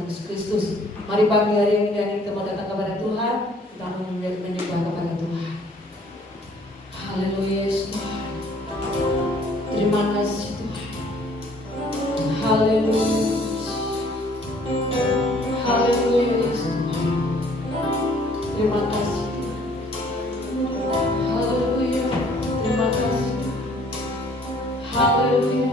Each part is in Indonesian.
Tuhan Yesus Kristus. Mari pagi hari ini kita mau datang kepada Tuhan, kita menyembah kepada Tuhan. Haleluya Yesus Tuhan. Terima kasih Tuhan. Haleluya. Haleluya Yesus Tuhan. Terima kasih Tuhan. Haleluya. Terima kasih. Haleluya.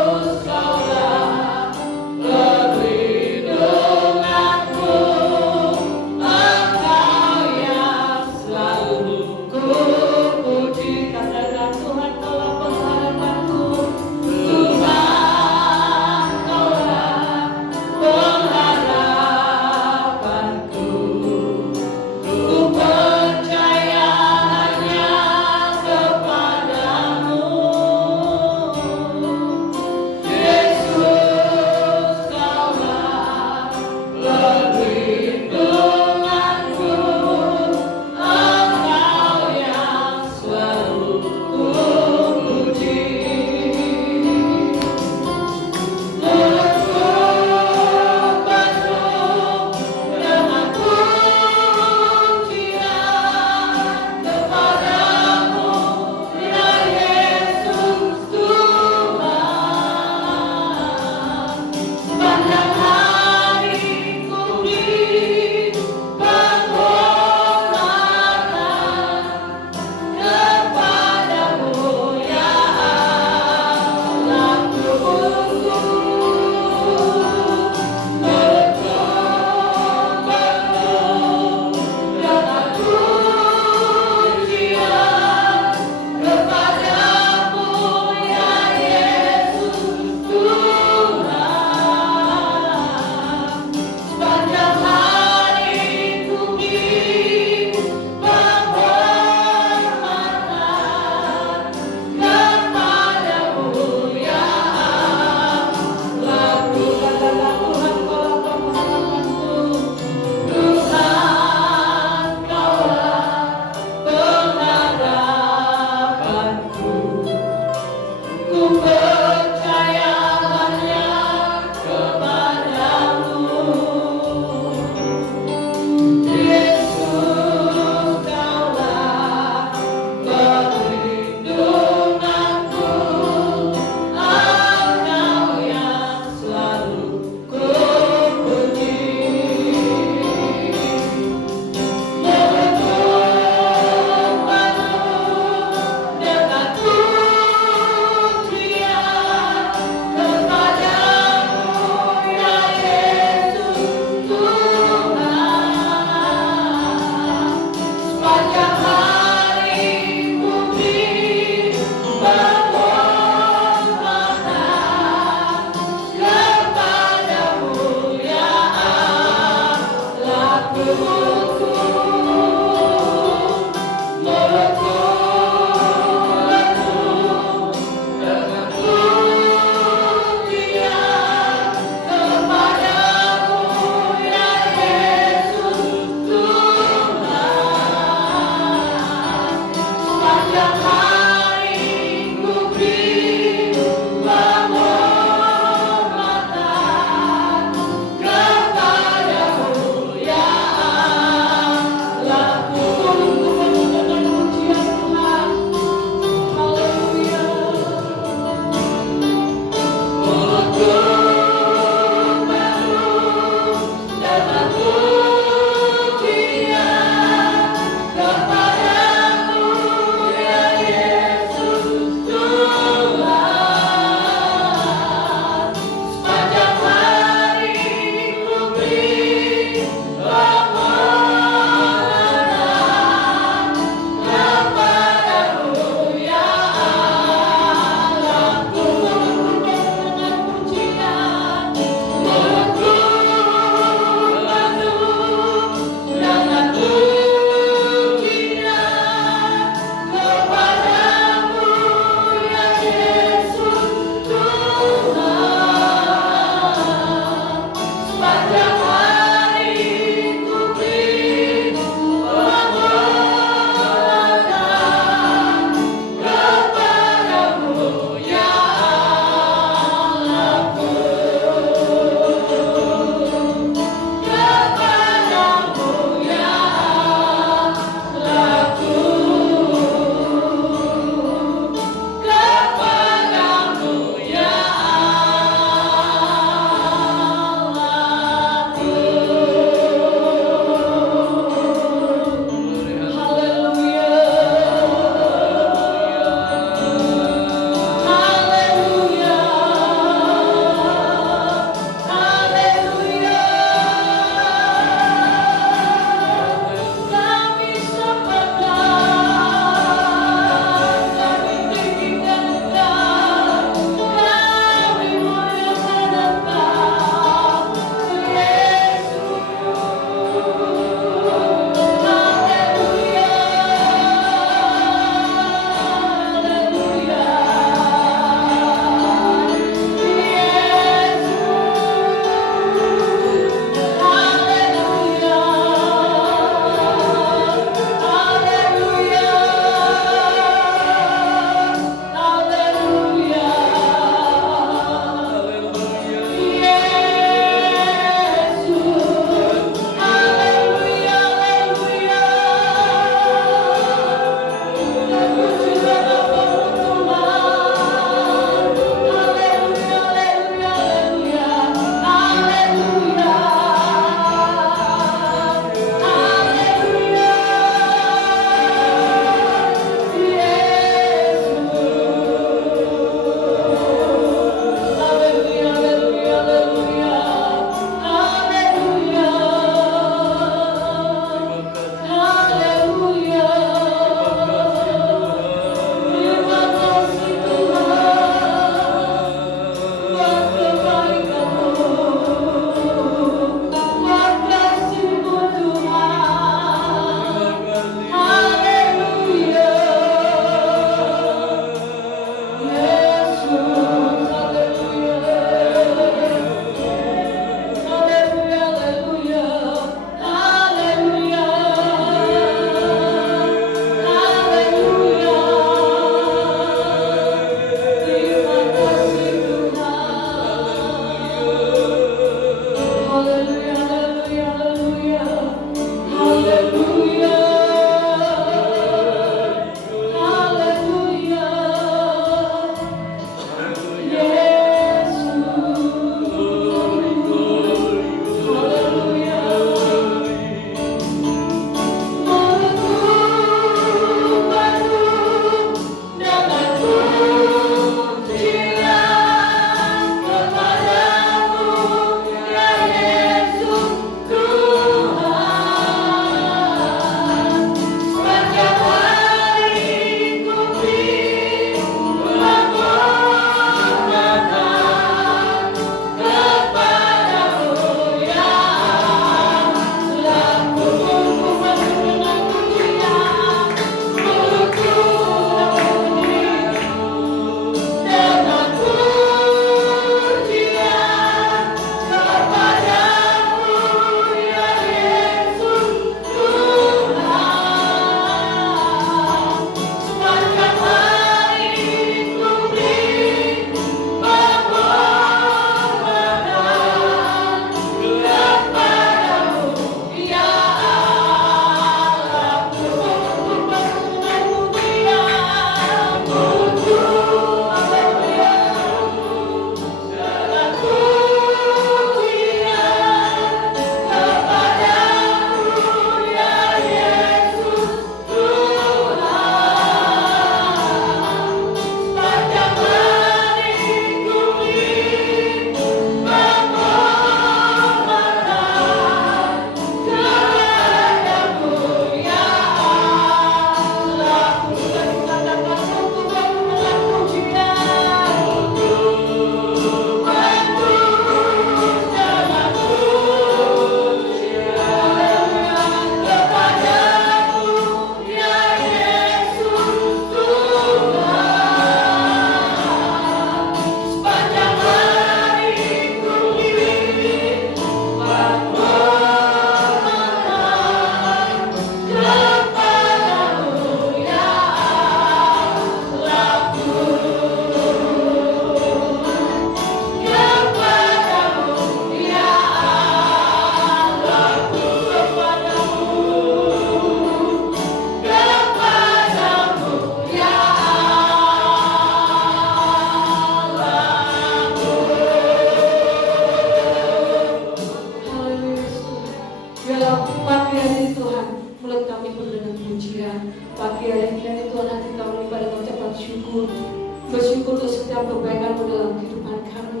bersyukur untuk setiap kebaikan-Mu dalam kehidupan kami.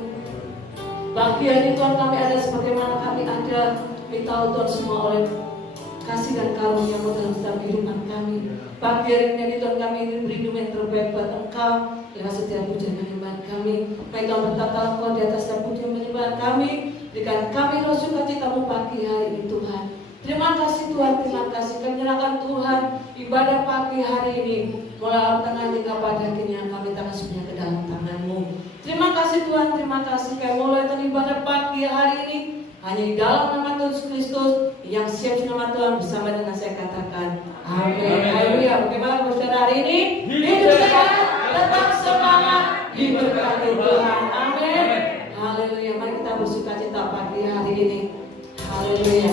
Pagi hari Tuhan kami ada sebagaimana kami ada. Kami tahu Tuhan semua oleh kasih dan karunia-Mu dalam setiap kehidupan kami. Pagi hari ini Tuhan kami ingin berindu yang terbaik buat Engkau lewat setiap pujian penyembahan kami. Baik Tuhan bertata Engkau di atas setiap pujian penyembahan kami. Berikan kami roh sukacita-Mu pagi hari ini Tuhan. Terima kasih Tuhan, terima kasih. Kami menyerahkan Tuhan ibadah pagi hari ini mulai awal tengah hingga pada akhirnya kami tangan semuanya ke dalam tangan-Mu. Terima kasih Tuhan, terima kasih. Kami mulai ibadah pagi hari ini hanya di dalam nama Tuhan Yesus Kristus yang siap nama Tuhan bersama dengan saya katakan amin. Haleluya. Bagaimana saudara hari ini? Hidup sehat, tetap semangat, diberkati Tuhan. Amin. Haleluya. Mari kita bersukacita pagi hari ini. Haleluya.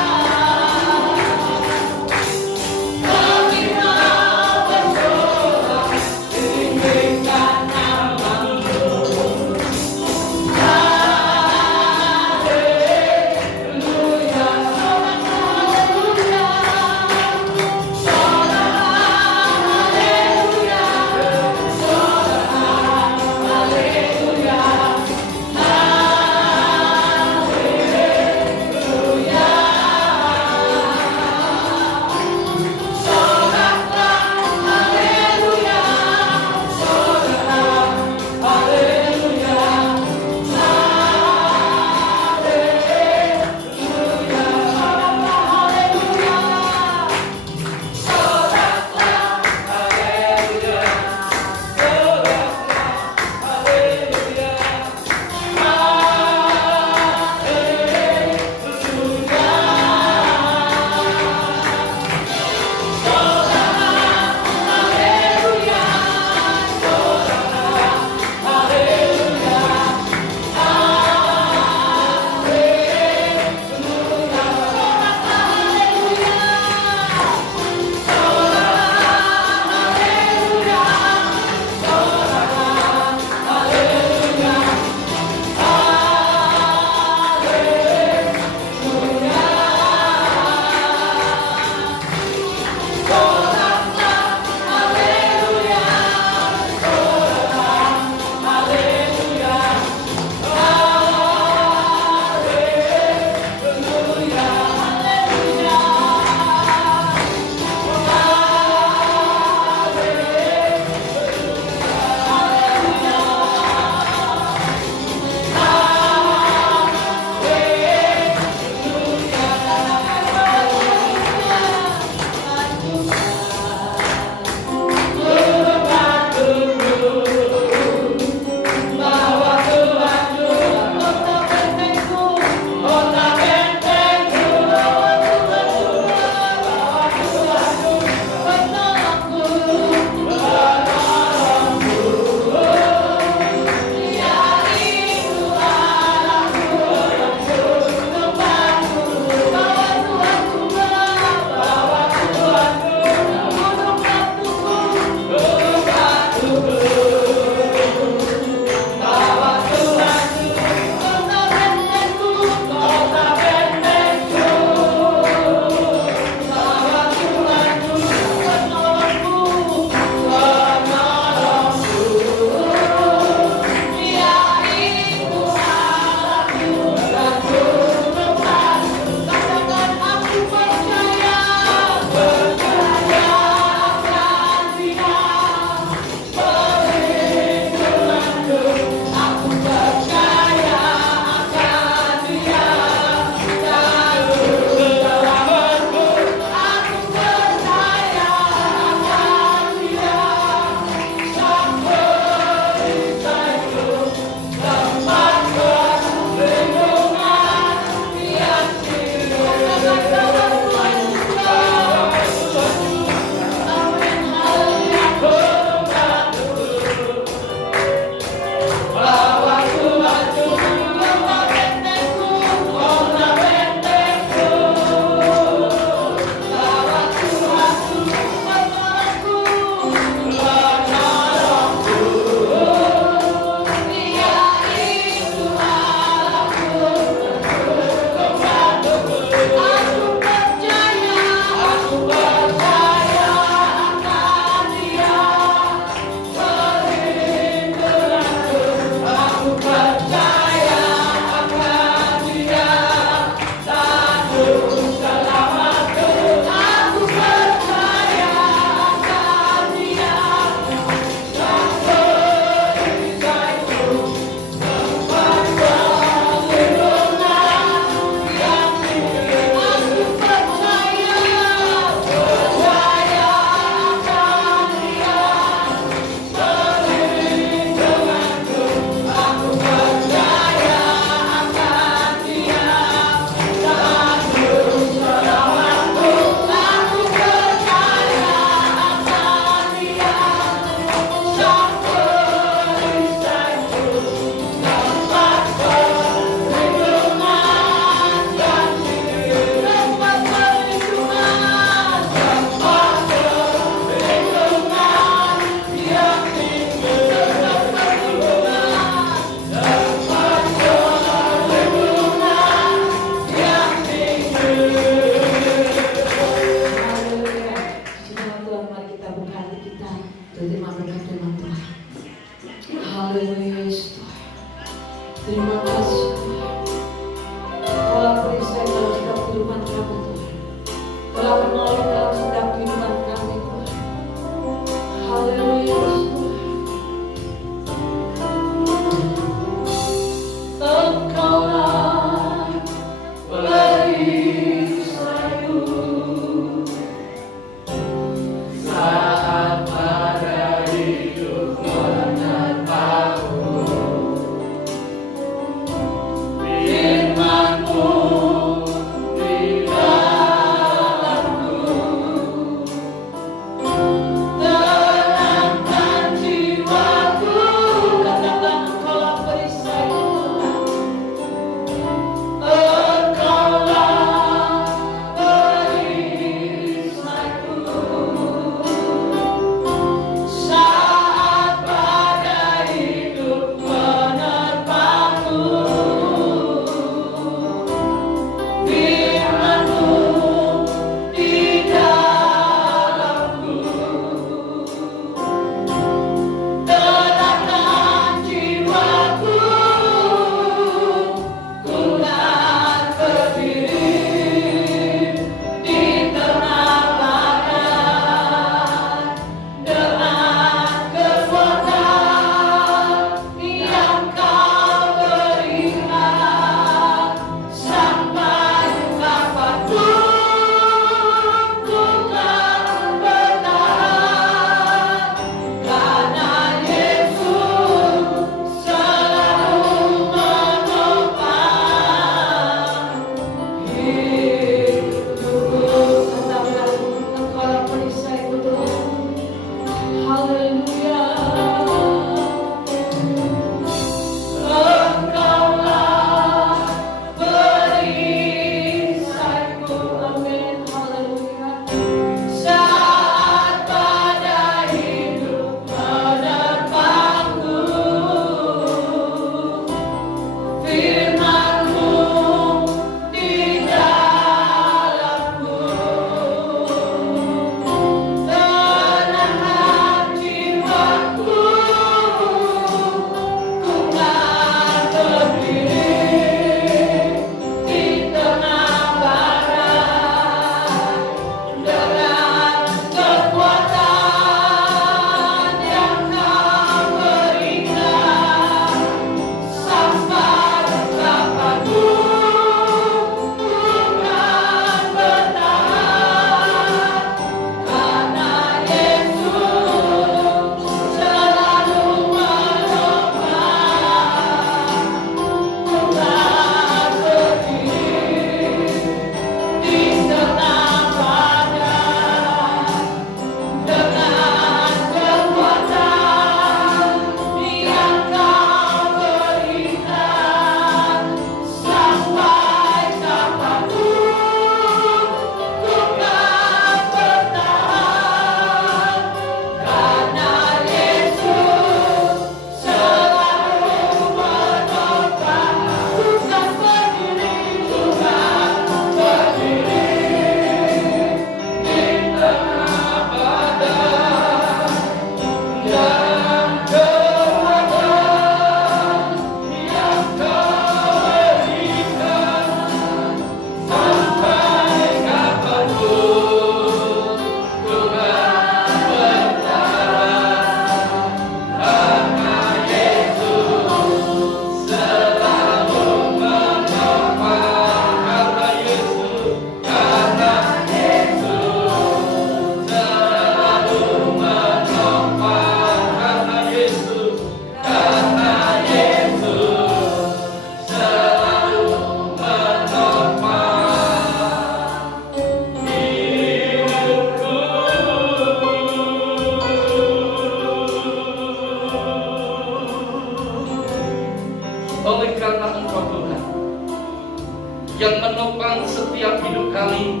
dalam setiap hidup kami,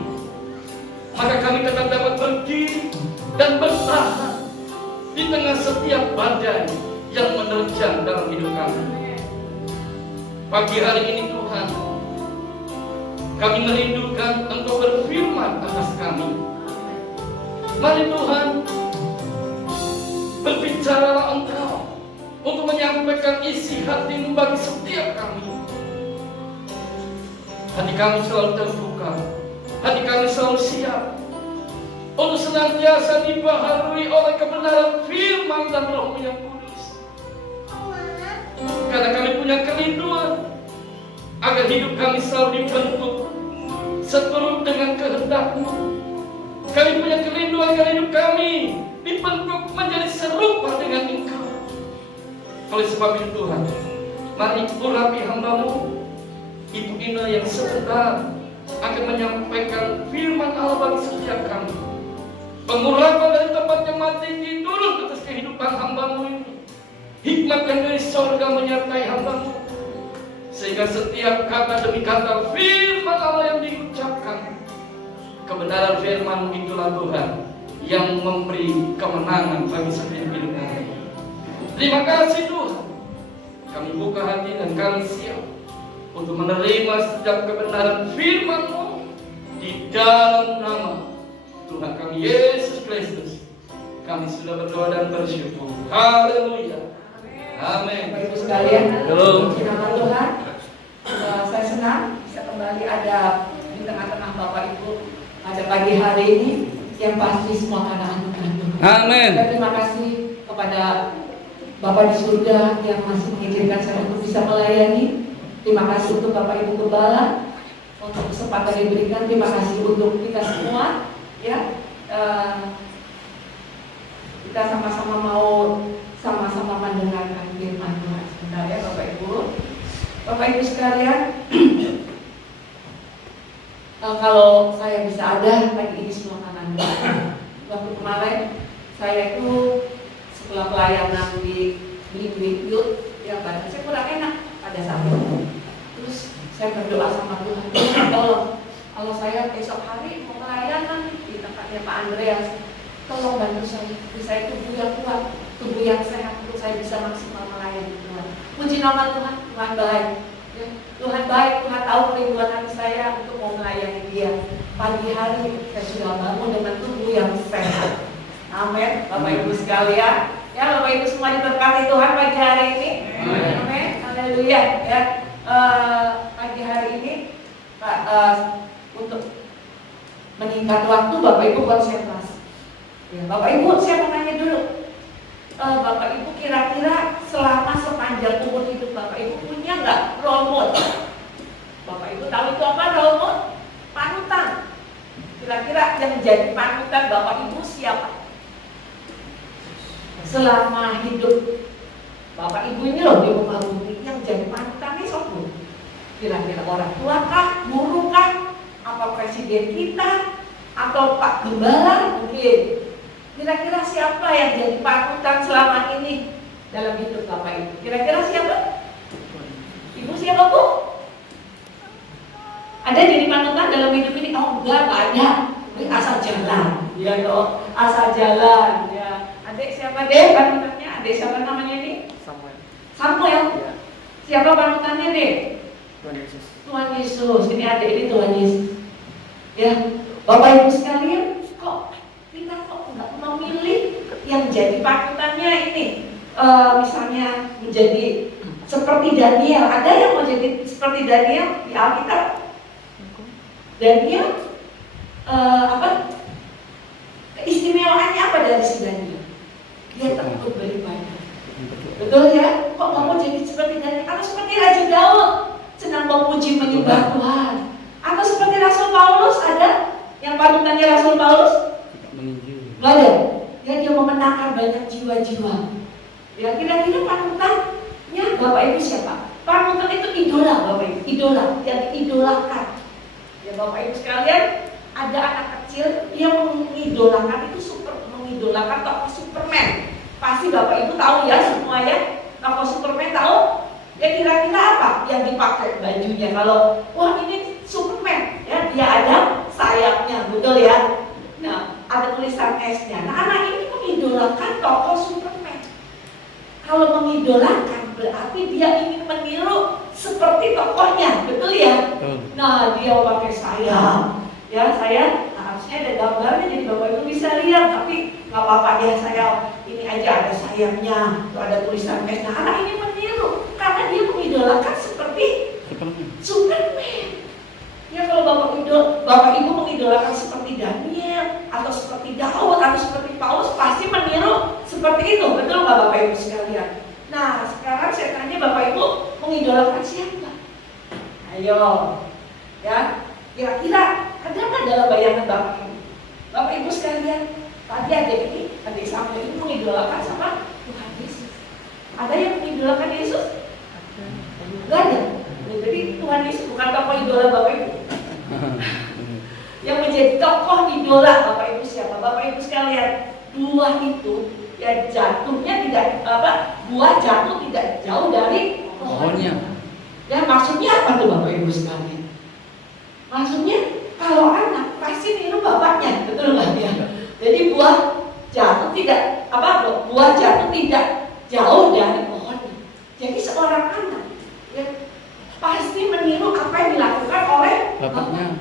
maka kami tetap dapat berdiri dan bertahan di tengah setiap badai yang menerjang dalam hidup kami. Pagi hari ini Tuhan, kami merindukan Engkau berfirman atas kami. Mari Tuhan, berbicaralah Engkau untuk menyampaikan isi hati-Mu bagi setiap kami. Hati kami selalu terbuka, hati kami selalu siap untuk senantiasa dibaharui oleh kebenaran firman dan Roh-Mu yang kudus. Karena kami punya kerinduan agar hidup kami selalu dibentuk seturut dengan kehendak-Mu. Kami punya kerinduan agar hidup kami dibentuk menjadi serupa dengan Engkau. Oleh sebab itu Tuhan, mari urapi hamba-Mu Ibu Ina yang sebentar akan menyampaikan firman Allah bagi setiap kami. Pengurapan dari tempat yang tinggi turun atas kehidupan hamba-Mu ini. Hikmat yang dari surga menyertai hamba-Mu, sehingga setiap kata demi kata firman Allah yang diucapkan, kebenaran firman itulah Tuhan yang memberi kemenangan bagi setiap hidup kami. Terima kasih Tuhan. Kami buka hati dan kami siap untuk menerima setiap kebenaran firman-Mu di dalam nama Tuhan kami Yesus Kristus. Kami sudah berdoa dan bersyukur. Haleluya. Amin. Bapak Ibu sekalian, Halo. nama Tuhan, saya senang bisa kembali ada di tengah-tengah Bapak Ibu pada pagi hari ini, yang pasti semua karena anugerah Tuhan. Amin. Dan terima kasih kepada Bapak di surga yang masih mengizinkan saya untuk bisa melayani. Terima kasih untuk Bapak Ibu Gembala untuk kesempatan yang diberikan. Terima kasih untuk kita semua, ya. Kita sama-sama mau sama-sama mendengarkan firman Tuhan. Sebentar ya Bapak Ibu. Bapak Ibu sekalian, kalau saya bisa ada pagi ini semua kanan. Waktu kemarin saya itu setelah pelayanan di Beli Youth, ya badan saya kurang enak pada saat itu. Terus saya berdoa sama Tuhan, tolong kalau saya besok hari mau pelayanan di tempatnya Pak Andreas, tolong bantu saya tubuh yang kuat, tubuh yang sehat untuk saya bisa maksimal melayani Tuhan. Puji nama Tuhan, Tuhan baik. Ya, Tuhan baik, Tuhan tahu kerinduan hati saya untuk mau melayani Dia. Pagi hari saya sudah bangun dengan tubuh yang sehat. Amin, Bapak Ibu sekalian. Ya, Bapak Ibu semua diberkati Tuhan pagi hari ini. Amin, haleluya. Ya, pagi hari ini untuk meningkat waktu Bapak Ibu konsentrasi. Ya, Bapak Ibu, saya mau nanya dulu. Bapak Ibu kira-kira selama sepanjang umur hidup Bapak Ibu punya nggak role model? Bapak Ibu tahu itu apa role model? Panutan. Kira-kira yang jadi panutan Bapak Ibu siapa? Selama hidup Bapak Ibu ini loh di rumah bumi, yang jadi panutannya siapa? Kira-kira orang tua kah, guru kah, apa presiden kita, atau Pak Gembala mungkin? Kira-kira siapa yang jadi panutan selama ini dalam hidup Bapak Ibu? Kira-kira siapa? Ibu siapa Bu? Ada jadi panutan dalam hidup ini? Oh enggak ada. Ini asal jalan. Ya toh, asal jalan. Ya. Adik siapa deh panutannya? Adik siapa namanya ini? Samuel. Samuel. Ya. Siapa panutannya deh? Tuhan Yesus. Tuhan Yesus. Ini adik ini Tuhan Yesus. Ya, Bapak Ibu sekalian, kok kita nggak memilih yang jadi panutannya ini? Misalnya menjadi seperti Daniel. Ada yang mau jadi seperti Daniel di Alkitab? Daniel keistimewaannya apa dari si Daniel? Dia takut beribadah. Betul ya? Kok nggak mau jadi seperti Daniel? Atau seperti Raja Daud, senang memuji menyembah Tuhan? Atau seperti Rasul Paulus, ada yang panutannya Rasul Paulus? Nggak ada. Ya, dia memenangkan banyak jiwa-jiwa. Ya, kira-kira panutannya Bapak Ibu siapa? Panutan itu idola Bapak Ibu, idola yang diidolakan. Ya Bapak Ibu sekalian, ada anak kecil yang mengidolakan itu mengidolakan tokoh Superman. Pasti Bapak Ibu tahu ya semua ya, tokoh Superman tahu? Ya kira-kira apa yang dipakai bajunya? Kalau wah ini Superman, ya, dia ada sayapnya, betul ya. Nah, ada tulisan S-nya. Nah, anak ini mengidolakan tokoh Superman. Kalau mengidolakan berarti dia ingin meniru seperti tokohnya, betul ya? Nah, dia pakai sayap. Ya, saya harusnya ada gambarnya jadi Bapak Ibu bisa lihat, tapi nggak apa-apa ya, saya ini aja ada sayapnya, tuh ada tulisan S. Nah, anak ini meniru karena dia mengidolakan seperti Superman. Ya, kalau Bapak Ibu mengidolakan seperti Daniel atau seperti Daud atau seperti Paulus, pasti meniru seperti itu, betul nggak Bapak Ibu sekalian? Nah, sekarang saya tanya Bapak Ibu mengidolakan siapa? Ayo, ya, kira-kira ada nggak dalam bayangan Bapak Ibu? Bapak Ibu sekalian, tadi adik Samuel ini mengidolakan sama Tuhan Yesus. Ada yang mengidolakan Yesus? Nggak ada. Jadi Tuhan Yesus bukan tokoh idola Bapak Ibu. Yang menjadi tokoh idola Bapak Ibu siapa? Bapak Ibu sekalian, buah itu ya jatuhnya tidak buah jatuh tidak jauh dari pohonnya. Ya, maksudnya apa tuh Bapak Ibu sekalian? Maksudnya kalau anak pasti niru bapaknya, betul nggak ya? Jadi buah jatuh tidak jauh dari pohonnya. Jadi seorang anak ya pasti meniru apa yang dilakukan oleh bapaknya.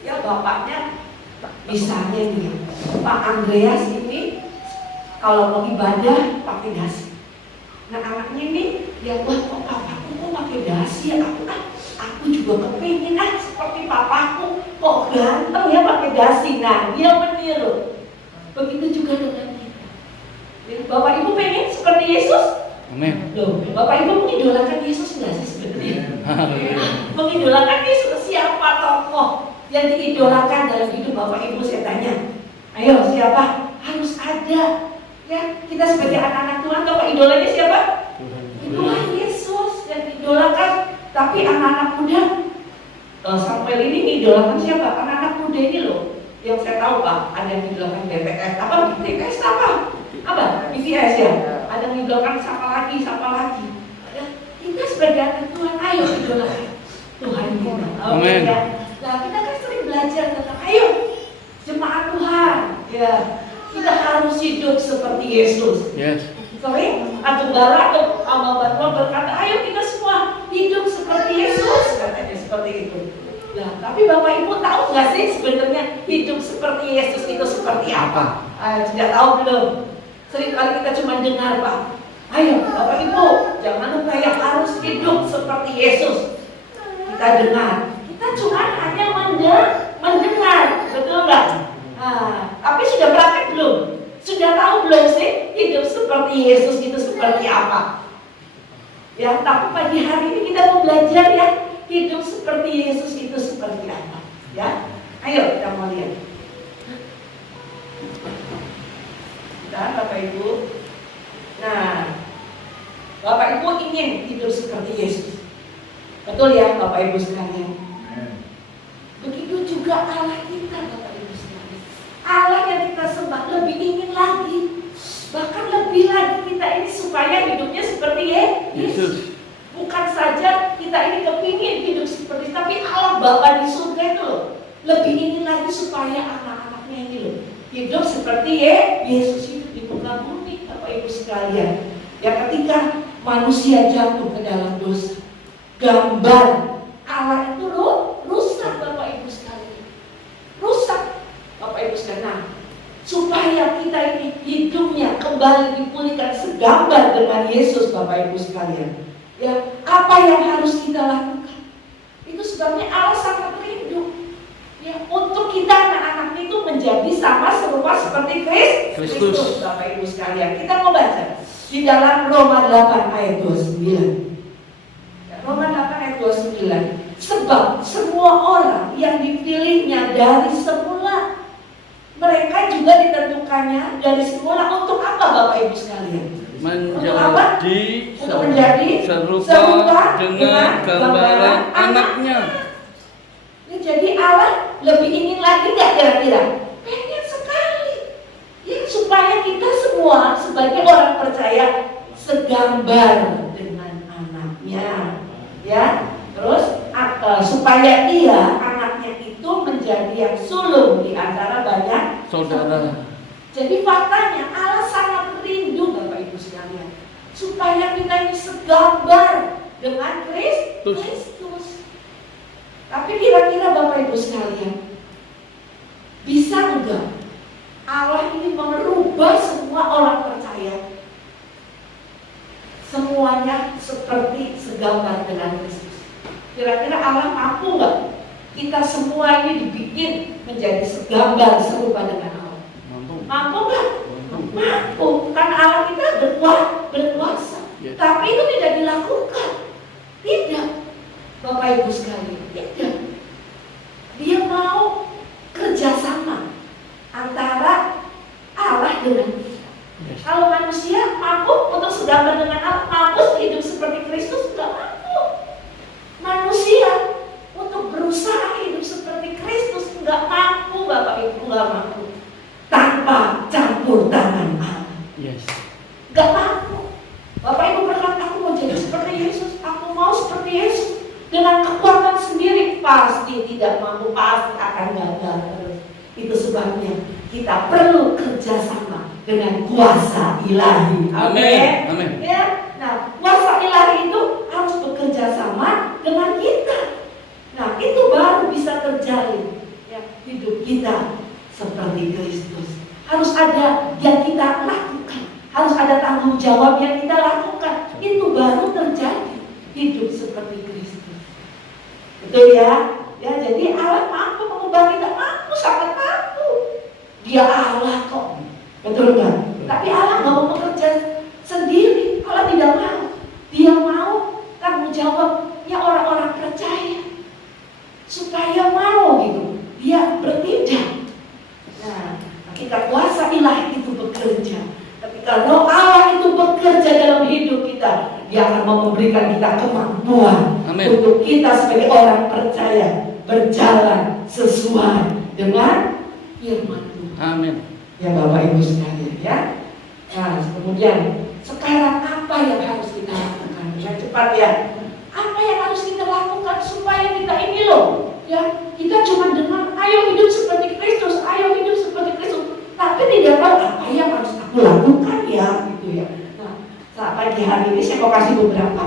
Ya, bapaknya. Misalnya nih, Pak Andreas ini kalau mau ibadah pakai dasi. Nah, anaknya ini ya, wah kok papaku kok pakai dasi ya, aku juga kepingin seperti papaku, kok ganteng ya pakai dasi. Nah, dia meniru. Begitu juga dengan kita. Bapak Ibu pengen seperti Yesus? Amin. Loh, Bapak Ibu mengidolakan Yesus nggak sih sebenarnya? Mengidolakan Yesus, siapa tokoh yang diidolakan dalam hidup Bapak Ibu? Saya tanya. Ayo, siapa? Harus ada. Ya, kita sebagai anak-anak Tuhan, tokoh idolanya siapa? Tuhan Yesus yang diidolakan. Tapi anak-anak muda, Samuel ini diidolakan siapa? Anak-anak muda ini loh, yang saya tahu Pak, ada yang diidolakan BTS. BTS apa? BTS ya. Ada yang diidolakan siapa lagi? Ya, kita sebagai anak Tuhan, ayo idolakan Tuhan kita. Amin. Nah, kita kan sering belajar tentang ayo jemaat Tuhan, ya kita harus hidup seperti Yesus. Yes. Sering Gembala atau Amba Batuan berkata, ayo kita semua hidup seperti Yesus, katanya seperti itu. Nah, tapi Bapak Ibu tahu nggak sih sebenarnya hidup seperti Yesus itu seperti apa? Tidak tahu belum? Sering kali kita cuma dengar Pak. Ayo Bapak Ibu, jangan lupa ya harus hidup seperti Yesus. Kita dengar, kita cuma hanya mendengar, betul nggak? Tapi sudah praktek belum? Sudah tahu belum sih hidup seperti Yesus itu seperti apa? Ya, tapi pagi hari ini kita mau belajar ya hidup seperti Yesus itu seperti apa? Ya, ayo kita mau lihat. Dan Bapak Ibu, nah Bapak Ibu ingin hidup seperti Yesus, betul ya Bapak Ibu sekalian? Begitu juga Allah kita Bapak Ibu sekalian. Allah yang kita sembah lebih ingin lagi, bahkan lebih lagi kita ini supaya hidupnya seperti Yesus. Bukan saja kita ini kepingin hidup seperti, tapi Allah Bapa di surga itu loh lebih ingin lagi supaya anak-anaknya ini loh hidup seperti Yesus itu di muka bumi Bapak Ibu sekalian. Ya, ketika manusia jatuh ke dalam dosa, gambar Allah itu loh rusak Bapak Ibu sekalian. Rusak Bapak Ibu sekalian. Nah, supaya kita ini hidupnya kembali dipulihkan segambar dengan Yesus Bapak Ibu sekalian. Ya, apa yang harus kita lakukan? Itu sebabnya Allah sangat rindu ya untuk kita anak-anak itu menjadi sama serupa seperti Kristus Bapak Ibu sekalian. Kita mau baca di dalam Roma 8 ayat 29. Roma 8 ayat 29. Sebab semua orang yang dipilihnya dari semula, mereka juga ditentukannya dari semula untuk apa Bapak Ibu sekalian? Menjadi serupa dengan gambaran anaknya. Ya, jadi Allah lebih ingin lagi nggak kira-kira? Pengen sekali. Ya, supaya kita semua sebagai orang percaya segambar dengan anaknya. Ya, terus supaya ia menjadi yang sulung di antara banyak Saudara. Jadi faktanya Allah sangat rindu Bapak Ibu sekalian, supaya kita ini segambar dengan Kristus. Tapi kira-kira Bapak Ibu sekalian, bisa enggak Allah ini merubah semua orang percaya semuanya seperti segambar dengan Kristus? Kira-kira Allah mampu enggak kita semua ini dibikin menjadi segambar serupa dengan Allah? Mampu enggak? Mampu. Karena Allah kita berkuasa. Yes. Tapi itu tidak dilakukan. Tidak. Bapak Ibu sekalian, tidak. Dia mau kerjasama antara Allah dengan kita. Yes. Kalau manusia mampu untuk segambar dengan Allah, mampu hidup seperti Kristus, tidak mampu. Manusia untuk berusaha hidup seperti Kristus nggak mampu, Bapak Ibu, nggak mampu. Tanpa campur tangan Allah, Yes. nggak mampu. Bapak Ibu berkata, aku mau jadi seperti Yesus, aku mau seperti Yesus. Dengan kekuatan sendiri pasti tidak mampu, pasti akan gagal terus. Itu sebabnya kita perlu kerjasama dengan kuasa ilahi. Amin. Amin. Ya, nah kuasa ilahi itu harus bekerja sama dengan kita. Nah itu baru bisa terjalin ya, hidup kita seperti Kristus. Harus ada yang kita lakukan, harus ada tanggung jawab yang kita lakukan. Itu baru terjadi hidup seperti Kristus. Betul ya? Ya, jadi Allah mampu mengubah kita, mampu, sangat mampu. Dia Allah kok, betul nggak? Tapi Allah nggak mau bekerja sendiri. Allah tidak mau. Dia mau tanggung jawabnya orang-orang percaya supaya mau gitu. Dia bertindak. Nah, ketika kuasa ilahi itu bekerja, ketika roh Allah itu bekerja dalam hidup kita, Dia akan memberikan kita kemampuan. Amin. Untuk kita sebagai orang percaya berjalan sesuai dengan firman Tuhan. Amin. Ya Bapak Ibu sekalian ya. Nah kemudian sekarang apa yang harus kita lakukan? Dengan cepat ya. Apa yang harus kita lakukan supaya kita ini loh ya, kita cuma dengar ayo hidup seperti Kristus, ayo hidup seperti Kristus, tapi tidak tahu apa yang harus aku lakukan ya gitu ya. Nah saat pagi hari ini saya mau kasih beberapa.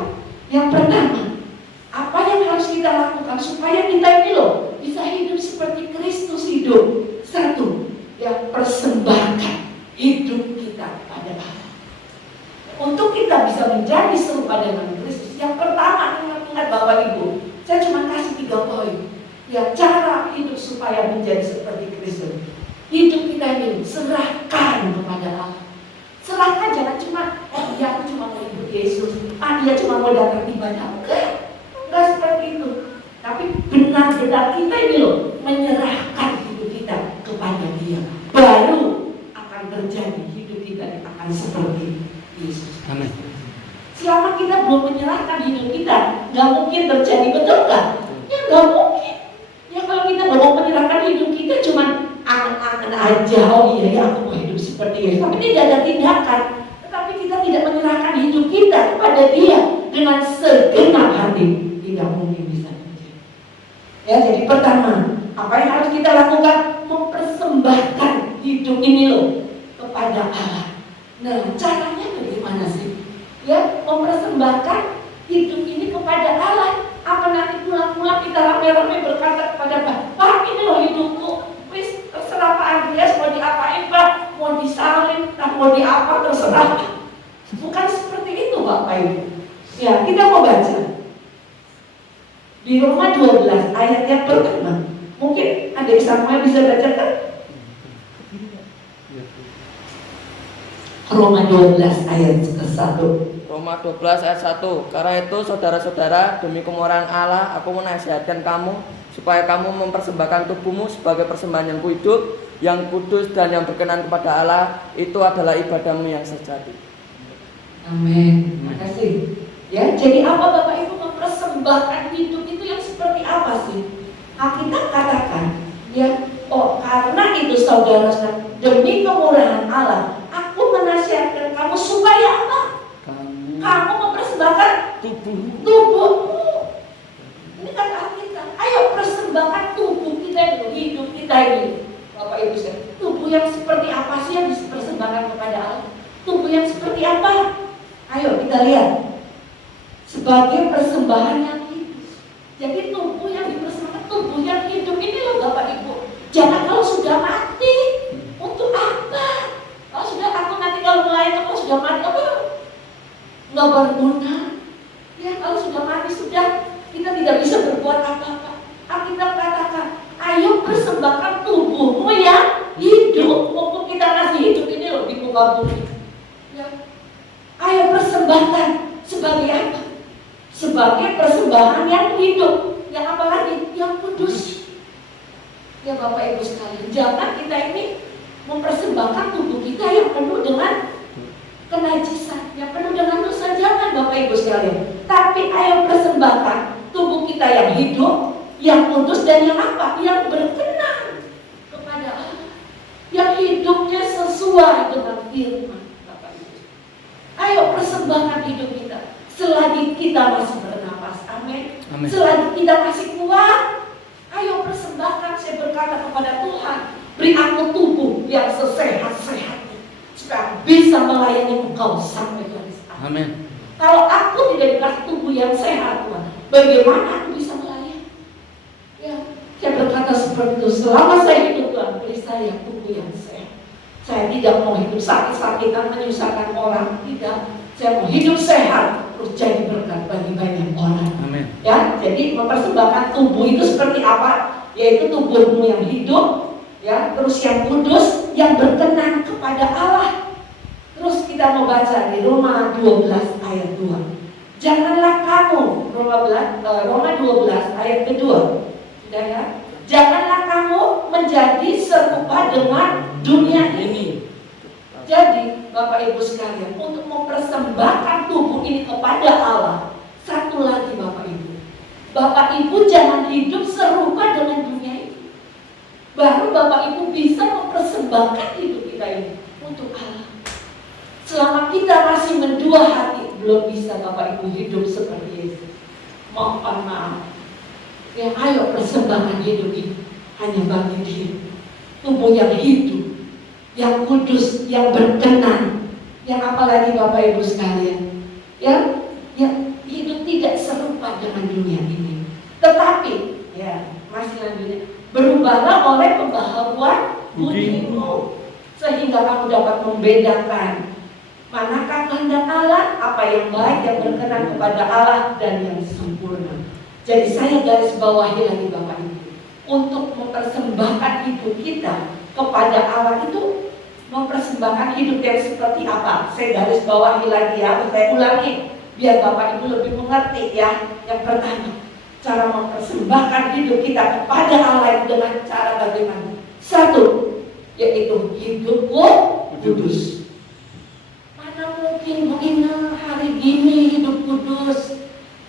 Yang pertama, apa yang harus kita lakukan supaya kita ini loh bisa hidup seperti Kristus hidup? Satu, ya persembahkan hidup kita kepada Allah. Untuk kita bisa menjadi serupa dengan Kristus, yang pertama ingat Bapak Ibu, saya cuma kasih 3 poin. Ya cara hidup supaya menjadi seperti Kristus. Hidup kita ini serahkan kepada Allah. Serahkan, jangan cuma dia aku cuma mau ikut Yesus, dia cuma mau datang ibadah. Enggak seperti itu. Tapi benar-benar kita ini loh menyerahkan hidup kita kepada Dia. Baru akan terjadi hidup kita akan seperti Yesus. Amin. Selama kita belum menyerahkan hidup kita, nggak mungkin terjadi, betul nggak? Ya nggak mungkin. Ya kalau kita nggak mau menyerahkan hidup kita, cuma angan-angan aja. Oh iya ya aku mau hidup seperti Yesus. Tapi tidak ada tindakan. Tetapi kita tidak menyerahkan hidup kita kepada Dia dengan segenap hati, tidak mungkin bisa terjadi. Ya jadi pertama, apa yang harus kita lakukan? Mempersembahkan hidup ini loh kepada Allah. Nah caranya bagaimana sih? Ya mempersembahkan hidup ini kepada Allah. Apa nanti pulang-pulang kita rame-rame berkata kepada Pak, ini loh hidupku, wis terserah Pak Andreas mau diapain Pak, mau disalin, mau diapa terserah. Bukan seperti itu Bapak Ibu. Ya kita mau baca di Roma 12 ayat yang pertama. Mungkin Adik Samuel bisa bacakan? Roma 12 ayat ke-1. Roma 12 ayat 1. Karena itu saudara-saudara, demi kemurahan Allah aku menasihatkan kamu supaya kamu mempersembahkan tubuhmu sebagai persembahan yang hidup, yang kudus dan yang berkenan kepada Allah. Itu adalah ibadahmu yang sejati. Amin. Terima kasih. Ya, jadi apa Bapak Ibu mempersembahkan hidup itu yang seperti apa sih? Alkitab katakan, ya, oh karena itu saudara-saudara, demi kemurahan Allah, aku menasihatkan kamu supaya apa? Kamu mempersembahkan tubuhmu. Ini kata Alkitab. Ayo persembahkan tubuh kita yang hidup yang seperti apa? Ayo kita lihat. Sebagai persembahan yang hidup. Jadi tubuh yang dipersembahkan, tubuh yang hidup ini loh Bapak Ibu. Jangan kalau sudah mati, untuk apa? Kalau sudah aku nanti kalau melayani kalau sudah mati, apa? Nggak berguna. Ya kalau sudah mati sudah, kita tidak bisa berbuat apa-apa. Alkitab katakan, ayo persembahkan tubuhmu yang hidup. Mumpung kita masih hidup ini loh di muka bumi. Ya. Ayo persembahkan sebagai apa? Sebagai persembahan yang hidup. Yang apa lagi? Yang kudus. Ya Bapak Ibu sekalian, jangan kita ini mempersembahkan tubuh kita yang penuh dengan kenajisan, yang penuh dengan dosa. Jangan Bapak Ibu sekalian. Tapi ayo persembahkan tubuh kita yang hidup, yang kudus, dan yang apa? Yang berkenan kepada Allah, yang hidupnya sesuai dengan firman Bapak Ibu. Ayo persembahkan hidup kita selagi kita masih bernapas. Amin. Selagi kita masih kuat, ayo persembahkan. Saya berkata kepada Tuhan, beri aku tubuh yang sesehat-sehatnya supaya bisa melayani Engkau sampai garis akhir. Amin. Kalau aku tidak dikasih tubuh yang sehat, Tuhan, bagaimana aku bisa melayani? Ya, saya berkata seperti itu. Selama saya hidup, Tuhan, beri saya tubuh yang sehat. Saya tidak mau hidup sakit-sakitan menyusahkan orang. Tidak. Saya mau hidup sehat, terus jadi berkat bagi banyak orang. Amin. Ya, jadi mempersembahkan tubuh itu seperti apa? Yaitu tubuhmu yang hidup, ya, terus yang kudus, yang berkenan kepada Allah. Terus kita mau baca di Roma 12 ayat 2. Janganlah kamu, Roma 12 ayat kedua. Sudah ya? Janganlah kamu menjadi serupa dengan dunia ini. Jadi Bapak Ibu sekalian, untuk mempersembahkan tubuh ini kepada Allah, satu lagi Bapak Ibu, Bapak Ibu jangan hidup serupa dengan dunia ini. Baru Bapak Ibu bisa mempersembahkan hidup kita ini untuk Allah. Selama kita masih mendua hati, belum bisa Bapak Ibu hidup seperti Yesus. Mohon maaf. Ya, ayo persembahkan hidup ini hanya bagi Dia. Tubuh yang hidup, yang kudus, yang berkenan, yang apalagi Bapak Ibu sekalian, yang hidup tidak serupa dengan dunia ini. Tetapi, ya masih lanjutnya, berubahlah oleh pembaharuan budimu, sehingga kamu dapat membedakan manakah kehendak Allah, apa yang baik, yang berkenan kepada Allah, dan yang sempurna. Jadi saya garis bawahi lagi Bapak Ibu, untuk mempersembahkan hidup kita kepada Allah itu mempersembahkan hidup yang seperti apa? Saya garis bawahi lagi ya, saya ulangi biar Bapak Ibu lebih mengerti ya. Yang pertama, cara mempersembahkan hidup kita kepada Allah itu dengan cara bagaimana? Satu, yaitu hidupku kudus. Mana mungkin Bu Ina hari gini hidup kudus,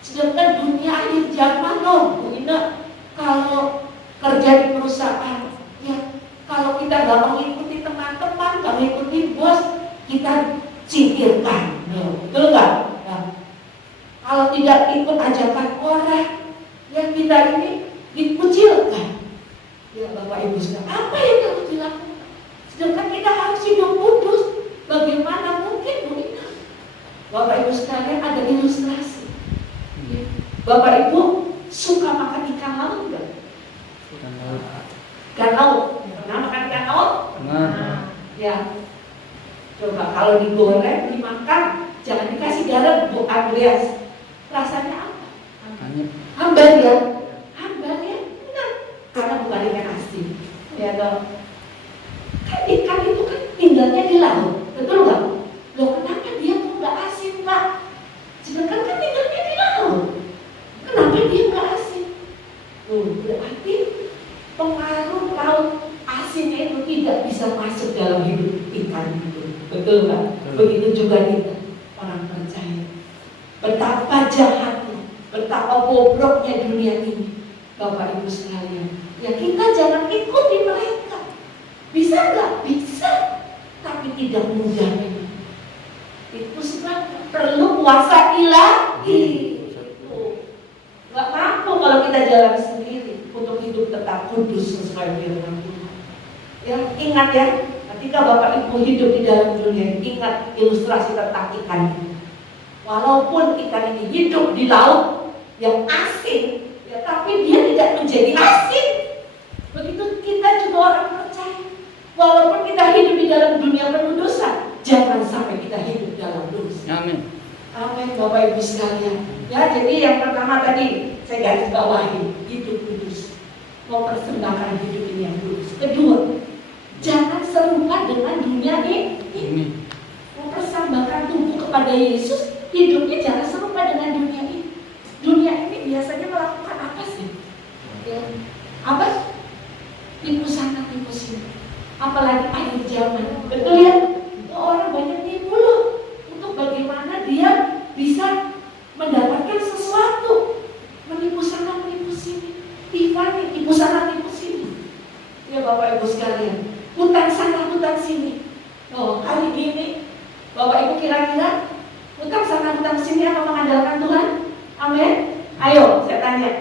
sedangkan dunia akhir zaman loh Bu Ina, kalau kerja di perusahaan ya, kalau kita gak mengikuti teman-teman, gak mengikuti bos, kita singkirkan, betul gak? Ya. Kalau tidak ikut ajakan orang, yang kita ini dikucilkan. Ya Bapak Ibu sekalian, apa yang harus dilakukan? Sedangkan kita harus hidup kudus. Bagaimana mungkin Bu Ina? Bapak Ibu sekalian, ada ilustrasi. Bapak Ibu suka makan ikan laut gak? Ikan laut. Pernah makan ikan laut? Nah. Ya. Coba kalau digoreng, dimakan, jangan dikasih garam Bu Andreas. Rasanya apa? Hambar ya? Hambar ya? Benar. Karena bukan ikan asin. Ya dong. Kan ikan itu kan tinggalnya di laut, betul nggak? Loh kenapa dia kok nggak asin Pak? Sedangkan kan tinggalnya di laut. Kenapa dia nggak asin? Berarti pengaruh laut asinnya itu tidak bisa masuk dalam hidup ikan itu, betul nggak? Begitu juga kita orang percaya. Betapa jahatnya, betapa bobroknya dunia ini, Bapak Ibu sekalian. Ya kita jangan ikuti mereka. Bisa nggak? Bisa, tapi tidak mudah memang. Itu sebab perlu kuasa ilahi. Nggak mampu kalau kita jalan sendiri untuk hidup tetap kudus sesuai firman Tuhan. Ya ingat ya, nanti Ketika Bapak Ibu hidup di dalam dunia, ingat ilustrasi tentang ikan ini. Walaupun ikan ini hidup di laut yang asin, ya, tapi dia tidak menjadi asin. Begitu kita juga orang percaya. Walaupun kita hidup di dalam dunia penuh dosa, jangan sampai kita hidup dalam dosa. Amin. Amin, Bapak Ibu sekalian. Ya, jadi yang pertama tadi saya garis bawahi, hidup kudus. Mempersembahkan hidup ini yang kudus. Kedua, jangan serupa dengan dunia ini. Mempersembahkan tubuh kepada Yesus, hidupnya jangan serupa dengan dunia ini. Dunia ini biasanya melakukan apa sih? Ya, apa? Tipu sana, tipu sini. Apalagi akhir zaman. Betul ya? Orang banyak tipu loh. Untuk bagaimana dia bisa mendapatkan sesuatu. Menipu sana, menipu sini. Tipu sana, tipu sini. Ya Bapak Ibu sekalian, hutang sana, hutang sini. Oh, hari ini Bapak Ibu kira-kira hutang sana, hutang sini apa mengandalkan Tuhan? Amin. Ayo, saya tanya.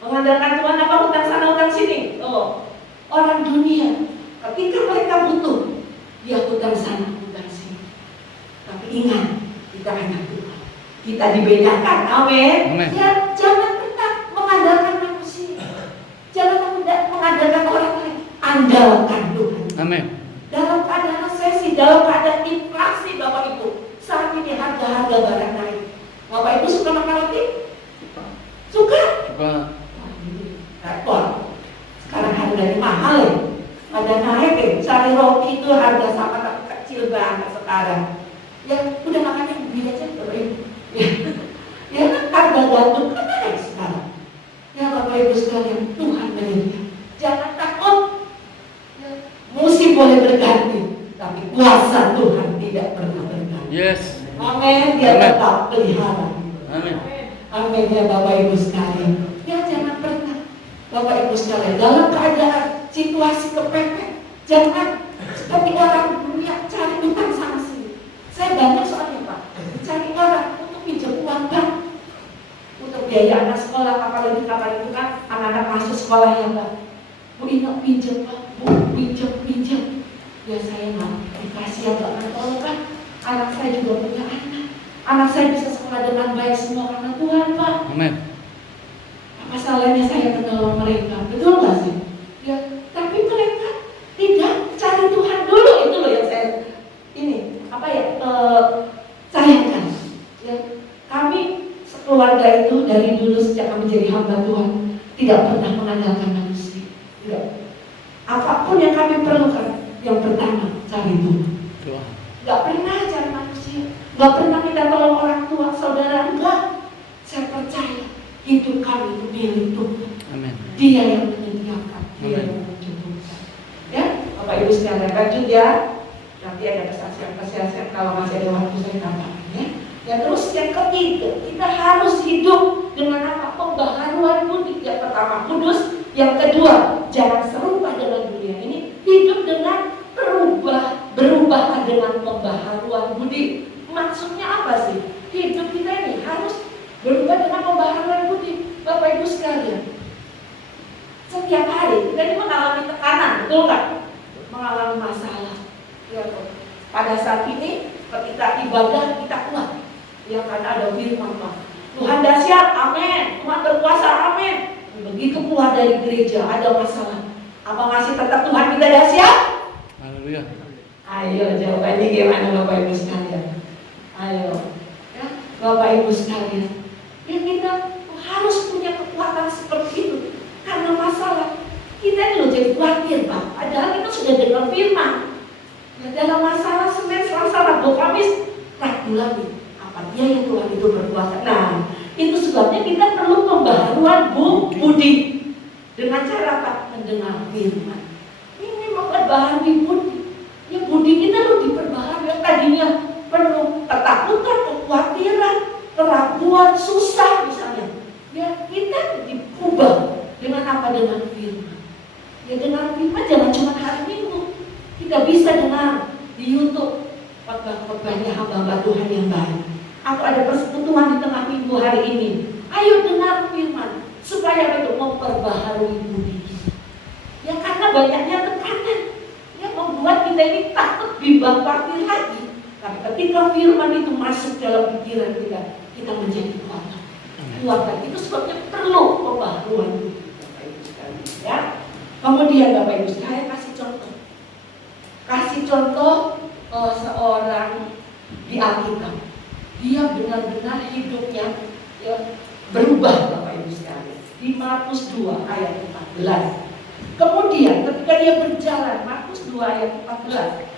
Mengandalkan Tuhan apa hutang sana, hutang sini? Oh, orang dunia ketika mereka butuh, dia hutang sana, hutang sini. Tapi ingat, kita anak Tuhan. Kita dibedakan, amin. Ya, jangan pernah mengandalkan manusia. Jangan mengandalkan orang lain. Andalkan Tuhan. Amin. Dalam keadaan resesi, dalam keadaan inflasi, Bapak Ibu, saat ini harga-harga barang naik. Bapak Ibu suka makan roti? Suka? Suka. Repot. Sekarang harganya mahal ya. Ada naik ya. Cari roti itu harga sama tapi kecil banget sekarang. Ya udah makannya beli aja Bapak Ibu. Ya kan harga gandum kan naik sekarang. Ya Bapak Ibu sekalian, Tuhan menyedia. Jangan takut. Musim boleh berganti, tapi kuasa Tuhan tidak pernah berganti. Yes. Amin. Dia tetap pelihara. Amin. Amin ya Bapak Ibu sekalian. Ya jangan pernah Bapak Ibu sekalian dalam keadaan situasi kepepet, jangan seperti orang dunia cari utang sana sini. Saya banyak soalnya Pak, cari orang untuk pinjam uang bank untuk biaya anak sekolah, apalagi kapan itu kan anak-anak masuk sekolah ya Pak. Bu Ina pinjam Pak, Bu pinjam. Ya saya nggak dikasih ya Pak, tolong Pak. Anak saya juga punya anak. Anak saya bisa sekolah dengan baik semua karena Tuhan Pak. Amin. Apa salahnya saya menolong mereka? Betul nggak sih? Ya, tapi mereka tidak cari Tuhan dulu, itu loh yang saya sayangkan. Ya, kami sekeluarga itu dari dulu sejak kami menjadi hamba Tuhan tidak pernah mengandalkan manusia. Tidak. Apapun yang kami perlukan, yang pertama cari Tuhan. Gak pernah cari manusia, gak pernah minta tolong orang tua, saudara, enggak. Saya percaya hidup kami itu milik Tuhan. Amin. Dia yang menyediakan, dia yang mencukupkan. Ya, Bapak Ibu sekalian, lanjut ya. Nanti ada kesaksian kalau masih ada waktu saya tambahkan ya. Dan terus yang ketiga, kita harus hidup dengan apa? Pembaharuan budi. Yang pertama kudus, yang kedua jangan serupa dengan dunia ini. Hidup dengan berubah dengan pembaharuan budi. Maksudnya apa sih? Hidup kita ini harus berubah dengan pembaharuan budi. Bapak Ibu sekalian, setiap hari kita ini mengalami tekanan, betul nggak? Mengalami masalah. Ya, pada saat ini ketika ibadah kita kuat, ya karena ada firman Pak. Tuhan dahsyat, amin. Tuhan berkuasa, amin. Begitu keluar dari gereja ada masalah, apa masih tetap Tuhan kita dahsyat? Haleluya. Ayo jawabannya gimana Bapak Ibu sekalian? Ayo, ya Bapak Ibu sekalian, ya kita harus punya kekuatan seperti itu. Karena masalah kita ini loh jadi khawatir Pak. Padahal kita sudah dengar firman. Ya, dalam masalah Senin, Selasa, Rabu, Kamis, ragu lagi. Apa dia yang Tuhan itu berkuasa? Nah, itu sebabnya kita perlu pembaharuan budi. Dengan cara apa? Mendengar firman. Ini memperbaharui budi. Ya budi kita loh diperbaharui. Tadinya penuh ketakutan, kekhawatiran, keraguan, susah misalnya. Ya kita diubah dengan apa? Dengan firman. Ya dengan firman jangan cuma hari Minggu. Kita bisa dengar di YouTube khotbah-khotbahnya hamba-hamba Tuhan yang baik. Atau ada persekutuan di tengah minggu hari ini. Ayo dengar firman supaya itu memperbaharui budi kita. Ya karena banyaknya tekanan. Ya membuat kita ini takut dibapati lagi. Tapi ketika firman itu masuk dalam pikiran kita, kita menjadi kuat. Kuat, itu sebabnya perlu pembaharuan itu, Bapak Ibu sekalian. Ya. Kemudian Bapak Ibu sekalian kasih contoh. Kasih contoh seorang di Alkitab. Dia benar-benar hidupnya ya, berubah, Bapak Ibu sekalian. Di Markus 2 ayat 14. Kemudian ketika dia berjalan, Markus 2 ayat 14.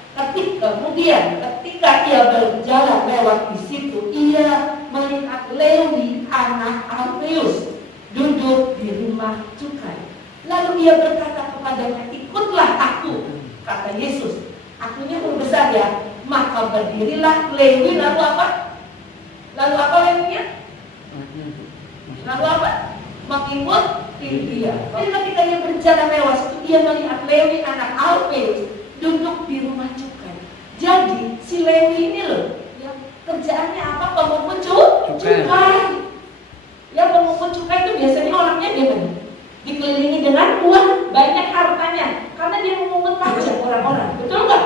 Kemudian ketika ia berjalan lewat di situ, ia melihat Lewi anak Alfeus duduk di rumah cukai. Lalu ia berkata kepadanya, ikutlah aku, kata Yesus. Akunya berbesar ya. Maka berdirilah Lewi, lalu apa? Lalu apa Lewinya? Lalu apa? Mengikut dia. Jadi ketika ia berjalan lewat itu, ia melihat Lewi anak Alfeus duduk di rumah cukai. Jadi si Lewi ini loh, yang kerjaannya apa? Pemungut cukai. Ya, pemungut cukai itu biasanya orangnya gimana? Dikelilingi dengan uang, banyak hartanya, karena dia memungut pajak orang-orang. Betul nggak?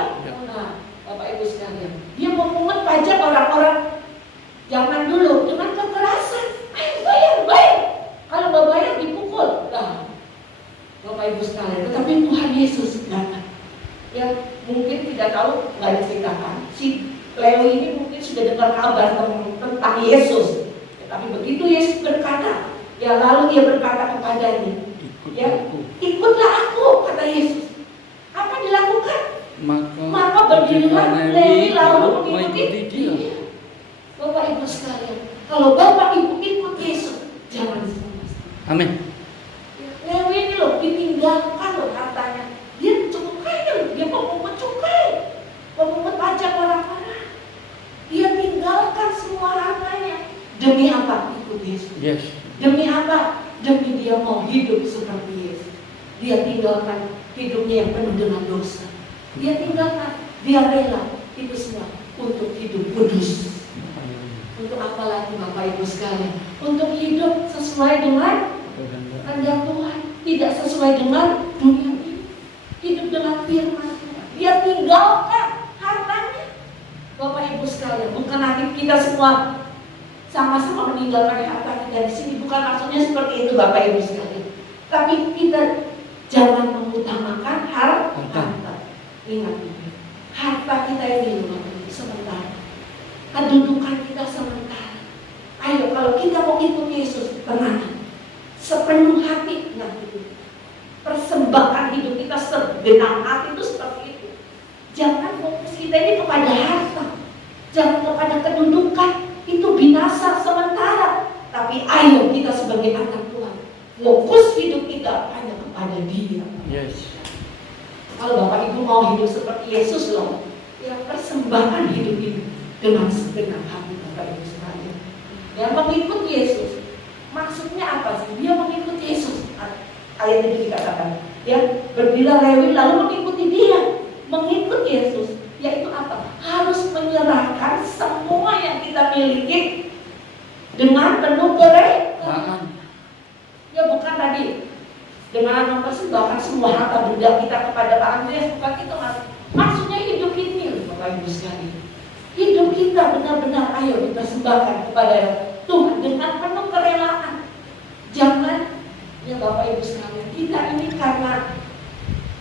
Nah, Bapak Ibu sekalian, dia memungut pajak orang-orang zaman dulu dengan kekerasan. Ayo bayar. Kalau nggak bayar dipukul. Nah, Bapak Ibu sekalian, tetapi Tuhan Yesus datang. Ya, mungkin tidak tahu, nggak diceritakan. Si Lewi ini mungkin sudah dengar kabar tentang Yesus. Ya, tapi begitu Yesus berkata, ya lalu dia berkata kepadanya, ya ikutlah aku, kata Yesus. Apa dilakukan? Maka berdirilah Lewi lalu mengikuti dia. Bapak Ibu sekalian, kalau Bapak Ibu ikut Yesus, jangan setengah-setengah. Amin. Lewi ini loh ditinggalkan loh hartanya. Dia cukup kaya loh, dia pemungut cukai, pemungut pajak orang-orang. Dia tinggalkan semua hartanya. Demi apa? Ikut Yesus. Yes. Demi apa? Demi dia mau hidup seperti Yesus. Dia tinggalkan hidupnya yang penuh dengan dosa. Dia tinggalkan, dia rela itu semua untuk hidup kudus. Untuk apa lagi Bapak Ibu sekalian? Untuk hidup sesuai dengan kehendak Tuhan, tidak sesuai dengan dunia ini. Hidup dengan firman Tuhan. Dia tinggalkan hartanya. Bapak Ibu sekalian, bukan nanti kita semua sama-sama meninggalkan harta kita di sini, bukan maksudnya seperti itu Bapak Ibu sekalian. Tapi kita jangan mengutamakan harta. Ingat, harta kita ini Bapak Ibu sementara. Kedudukan kita sementara. Ayo, kalau kita mau ikut Yesus, tenang, sepenuh hati, persembahkan hidup kita segenap hati itu seperti itu. Jangan fokus kita ini kepada harta, jangan kepada kedudukan. Itu binasa sementara. Tapi ayo kita sebagai anak Tuhan, fokus hidup kita hanya kepada Dia. Yes. Kalau Bapak Ibu mau hidup seperti Yesus loh, ya persembahkan hidup ini dengan segenap hati Bapak Ibu sekalian. Ya, mengikut Yesus. Maksudnya apa sih? Dia mengikut Yesus. Ayat itu dikatakan, ya berdirilah Lewi lalu mengikuti dia. Mengikut Yesus, yaitu apa? Harus menyerahkan semua yang kita miliki dengan penuh kerelaan. Ya bukan tadi dengan mempersembahkan semua harta benda kita kepada Pak Andreas, bukan itu maksudnya hidup ini, Bapak Ibu sekalian. Hidup kita benar-benar ayo dipersembahkan kepada Tuhan dengan penuh kerelaan. Jangan, ya Bapak Ibu sekalian, kita ini karena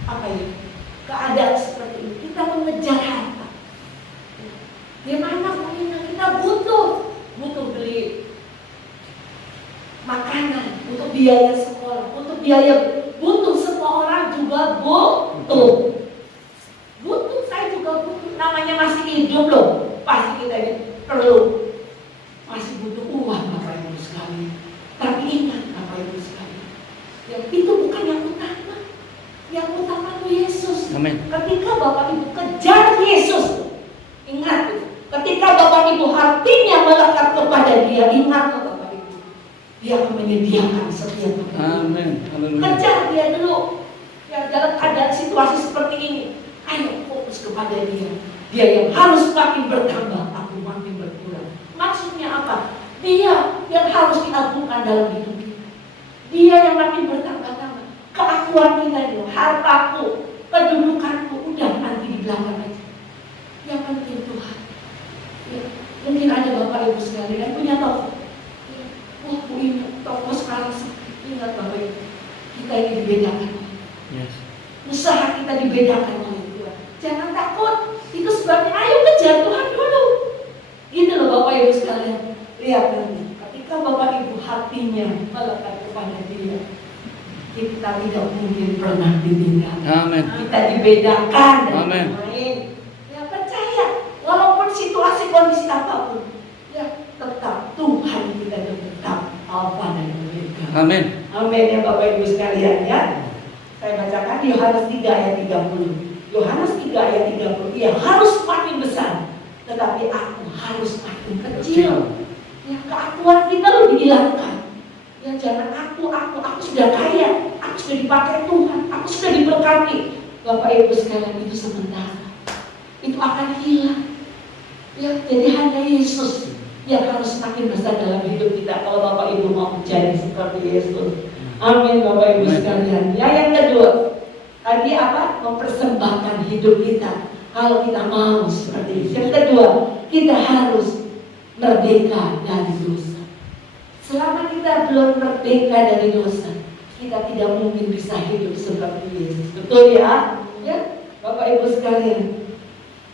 apa ya? Keadaan seperti ini, kita mengejar harta. Gimana mungkin kita butuh beli makanan, butuh biaya sekolah, butuh semua orang juga butuh. Saya juga butuh, namanya masih hidup loh. Pasti kita ini perlu, masih butuh uang Bapak Ibu sekalian. Tapi ingat Bapak Ibu sekalian, yang itu bukan yang utama. Yang utama itu Yesus. Amin. Ketika Bapak Ibu kejar Yesus, ingat, ketika Bapak Ibu hatinya melekat kepada Dia, ingatlah Bapak Ibu, Dia akan menyediakan setiap Bapak Ibu. Amin. Kejar Dia dulu. Ya, dalam keadaan situasi seperti ini, ayo fokus kepada Dia. Dia yang harus makin bertambah, aku makin berkurang. Maksudnya apa? Dia yang harus diagungkan dalam hidup kita. Dia yang makin bertambah-tambah. Keakuan kita itu, hartaku, kedudukanku, udah nanti belakang aja. Yang penting Tuhan. Ya, mungkin ada Bapak Ibu sekalian yang punya toko. Ya, wah Bu ini toko sekarang sepi. Ingat Bapak Ibu, kita ini dibedakan. Yes. Usaha kita dibedakan oleh Tuhan. Jangan takut. Itu sebabnya ayo kejar Tuhan dulu. Gitu loh Bapak Ibu sekalian. Lihat nanti, ketika Bapak Ibu hatinya melekat kepada Dia, kita tidak mungkin pernah ditinggalkan. Amin. Kita dibedakan dari Amin. yang lain. Ya percaya, walaupun situasi kondisi apapun, ya tetap Tuhan kita tetap Alfa dan Omega. Amin. Amin ya Bapak Ibu sekalian ya. Saya bacakan Yohanes 3 ayat 30. Yohanes 3 ayat 30. Ia harus makin besar, tetapi aku harus makin kecil. Ya, keakuan kita lo dihilangkan. Ya jangan aku sudah kaya, aku sudah dipakai Tuhan, aku sudah diberkati. Bapak Ibu sekalian, itu sementara. Itu akan hilang. Ya, jadi hanya Yesus yang harus makin besar dalam hidup kita. Kalau Bapak Ibu mau menjadi seperti Yesus. Amin Bapak Ibu sekalian. Ya, yang kedua, tadi apa? Mempersembahkan hidup kita. Kalau kita mau seperti itu. Yang kedua, kita harus merdeka dari dosa. Selama kita belum merdeka dari dosa, kita tidak mungkin bisa hidup seperti Yesus. Betul ya? Ya, Bapak Ibu sekalian.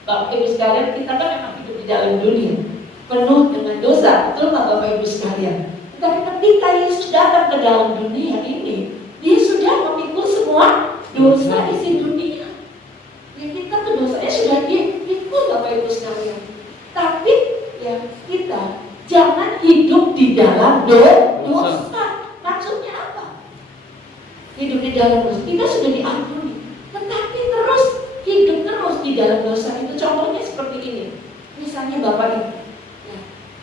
Bapak Ibu sekalian, kita kan memang hidup di dalam dunia penuh dengan dosa. Betul nggak Bapak Ibu sekalian? Tapi ketika Yesus datang ke dalam dunia ini, Dia sudah memikul semua dosa isi dunia. Ya, kita tuh dosanya sudah dipikul Bapak Ibu sekalian. Tapi ya kita jangan hidup di dalam dosa. Maksudnya apa? Hidup di dalam dosa. Kita sudah diampuni, tetapi terus hidup terus di dalam dosa itu. Contohnya seperti ini. Misalnya Bapak Ibu, ya,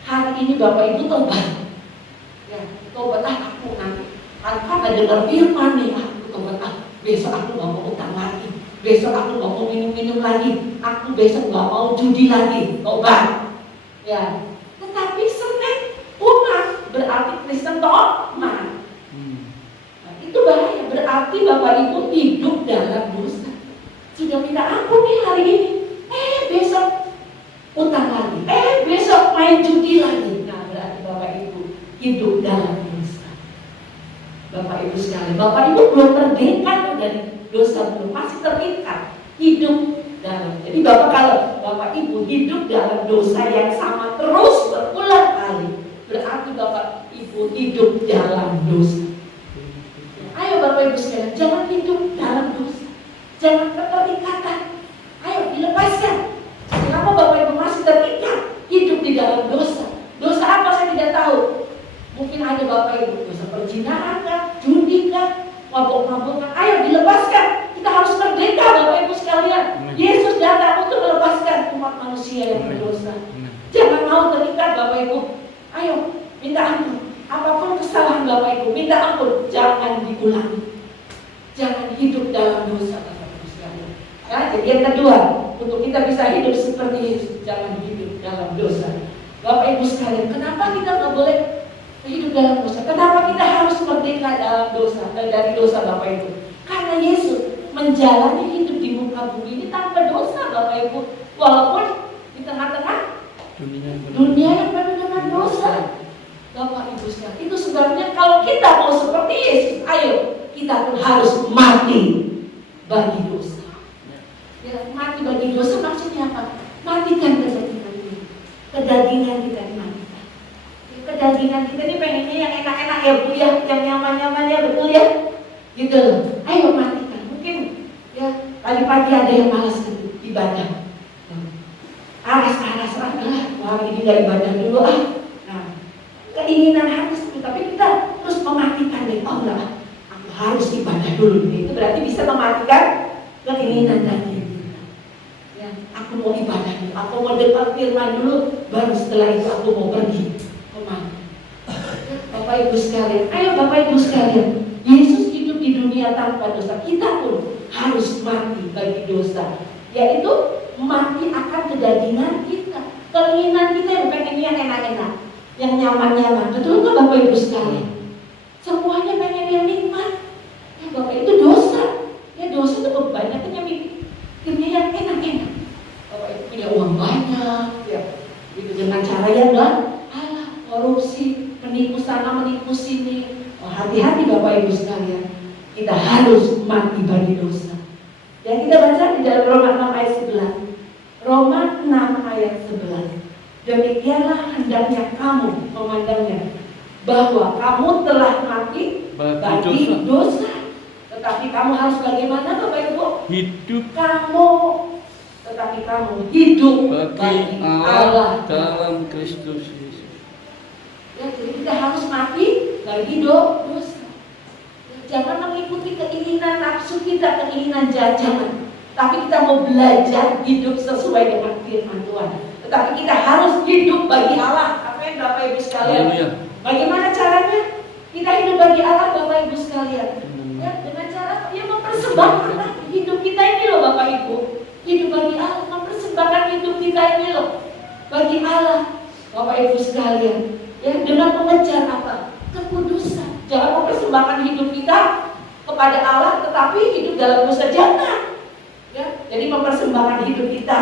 hari ini Bapak Ibu tobat. Ya, tobat aku nanti. Karena dengar firman nih, aku tobat. Besok aku gak mau utang lagi. Besok aku gak mau minum-minum lagi. Aku besok gak mau judi lagi. Tobat. Ya, tetapi Senin umat berarti Kristen tomat. Nah, itu bahaya. Berarti Bapak Ibu hidup dalam dosa. Sudah minta ampun nih hari ini. Besok utang lagi. Besok main judi lagi. Nah, berarti Bapak Ibu hidup dalam dosa. Bapak Ibu sekalian, Bapak Ibu belum merdeka dari dosa, belum, masih terikat hidup dalam. Jadi kalau Bapak Ibu hidup dalam dosa yang sama terus berulang kali, berarti Bapak Ibu hidup dalam dosa. Ayo Bapak Ibu sekalian, jangan hidup dalam dosa, jangan keterikatan. Ayo dilepaskan. Kenapa Bapak Ibu masih terikat hidup di dalam dosa? Dosa apa saya tidak tahu. Mungkin ada Bapak Ibu dosa perzinahan kah, judi kah, mabuk-mabukan. Ayo dilepaskan. Kita harus merdeka Bapak Ibu sekalian. Yesus datang untuk melepaskan umat manusia yang berdosa. Jangan mau terikat Bapak Ibu. Ayo minta ampun. Apapun kesalahan Bapak Ibu, minta ampun. Jangan diulangi. Jangan hidup dalam dosa Bapak Ibu sekalian. Ya, jadi yang kedua, untuk kita bisa hidup seperti Yesus, jangan hidup dalam dosa. Bapak Ibu sekalian, kenapa kita nggak boleh hidup dalam dosa? Kenapa kita harus merdeka dalam dosa, dari dosa Bapak Ibu? Karena Yesus menjalani hidup di muka bumi ini tanpa dosa Bapak Ibu. Walaupun di tengah-tengah dunia yang penuh dengan dosa Bapak Ibu sekalian. Itu sebabnya kalau kita mau seperti Yesus, ayo kita pun harus mati bagi dosa. Ya, mati bagi dosa maksudnya apa? Matikan kedagingan kita. Kedagingan kita dimatikan. Kedagingan kita ini pengennya yang enak-enak ya Bu ya, yang nyaman-nyaman ya, betul ya? Gitu loh. Ayo matikan. Mungkin ya tadi pagi ada yang malas ibadah. Aras-aras wah ini gak ibadah dulu Nah, keinginan harus itu, tapi kita terus mematikan deh. Oh enggak, aku harus ibadah dulu. Itu berarti bisa mematikan keinginan tadi. Ya, aku mau ibadah dulu, aku mau dengar firman dulu, baru setelah itu aku mau pergi kemana. Bapak Ibu sekalian, ayo Bapak Ibu sekalian, Yesus hidup di dunia tanpa dosa. Kita pun harus mati bagi dosa, yaitu mati akan kedagingan kita, keinginan kita yang pengen yang enak-enak, yang nyaman-nyaman. Betul nggak Bapak Ibu sekalian? Semuanya pengen yang nikmat. Ya Bapak, itu dosa. Ya dosa itu kebanyakan yang mikirnya yang enak-enak. ya. Itu dengan cara yang enggak halal, korupsi, menipu sana, menipu sini. Oh, hati-hati Bapak Ibu sekalian. Kita harus mati bagi dosa. Dan kita baca di dalam Roma 6 ayat 11. Roma 6 ayat 11. Demikianlah hendaknya kamu memandangnya, bahwa kamu telah mati bagi dosa. Tetapi kamu harus bagaimana Bapak Ibu? Hidup Tetapi kamu hidup bagi Allah dalam Kristus Yesus. Ya, jadi kita harus mati bagi dosa. Jangan mengikuti keinginan nafsu kita, keinginan jajanan. Tapi kita mau belajar hidup sesuai dengan firman Tuhan. Tetapi kita harus hidup bagi Allah. Apa yang Bapak Ibu sekalian? Bagaimana caranya? Kita hidup bagi Allah Bapak Ibu sekalian. Ya, dengan cara dia mempersembahkan hidup kita ini loh Bapak Ibu. Hidup bagi Allah, mempersembahkan hidup kita ini loh bagi Allah Bapak Ibu sekalian. Ya, dengan mengejar apa? Kekudusan. Jangan mempersembahkan hidup kita kepada Allah tetapi hidup dalam dosa, jangan. Ya, jadi mempersembahkan hidup kita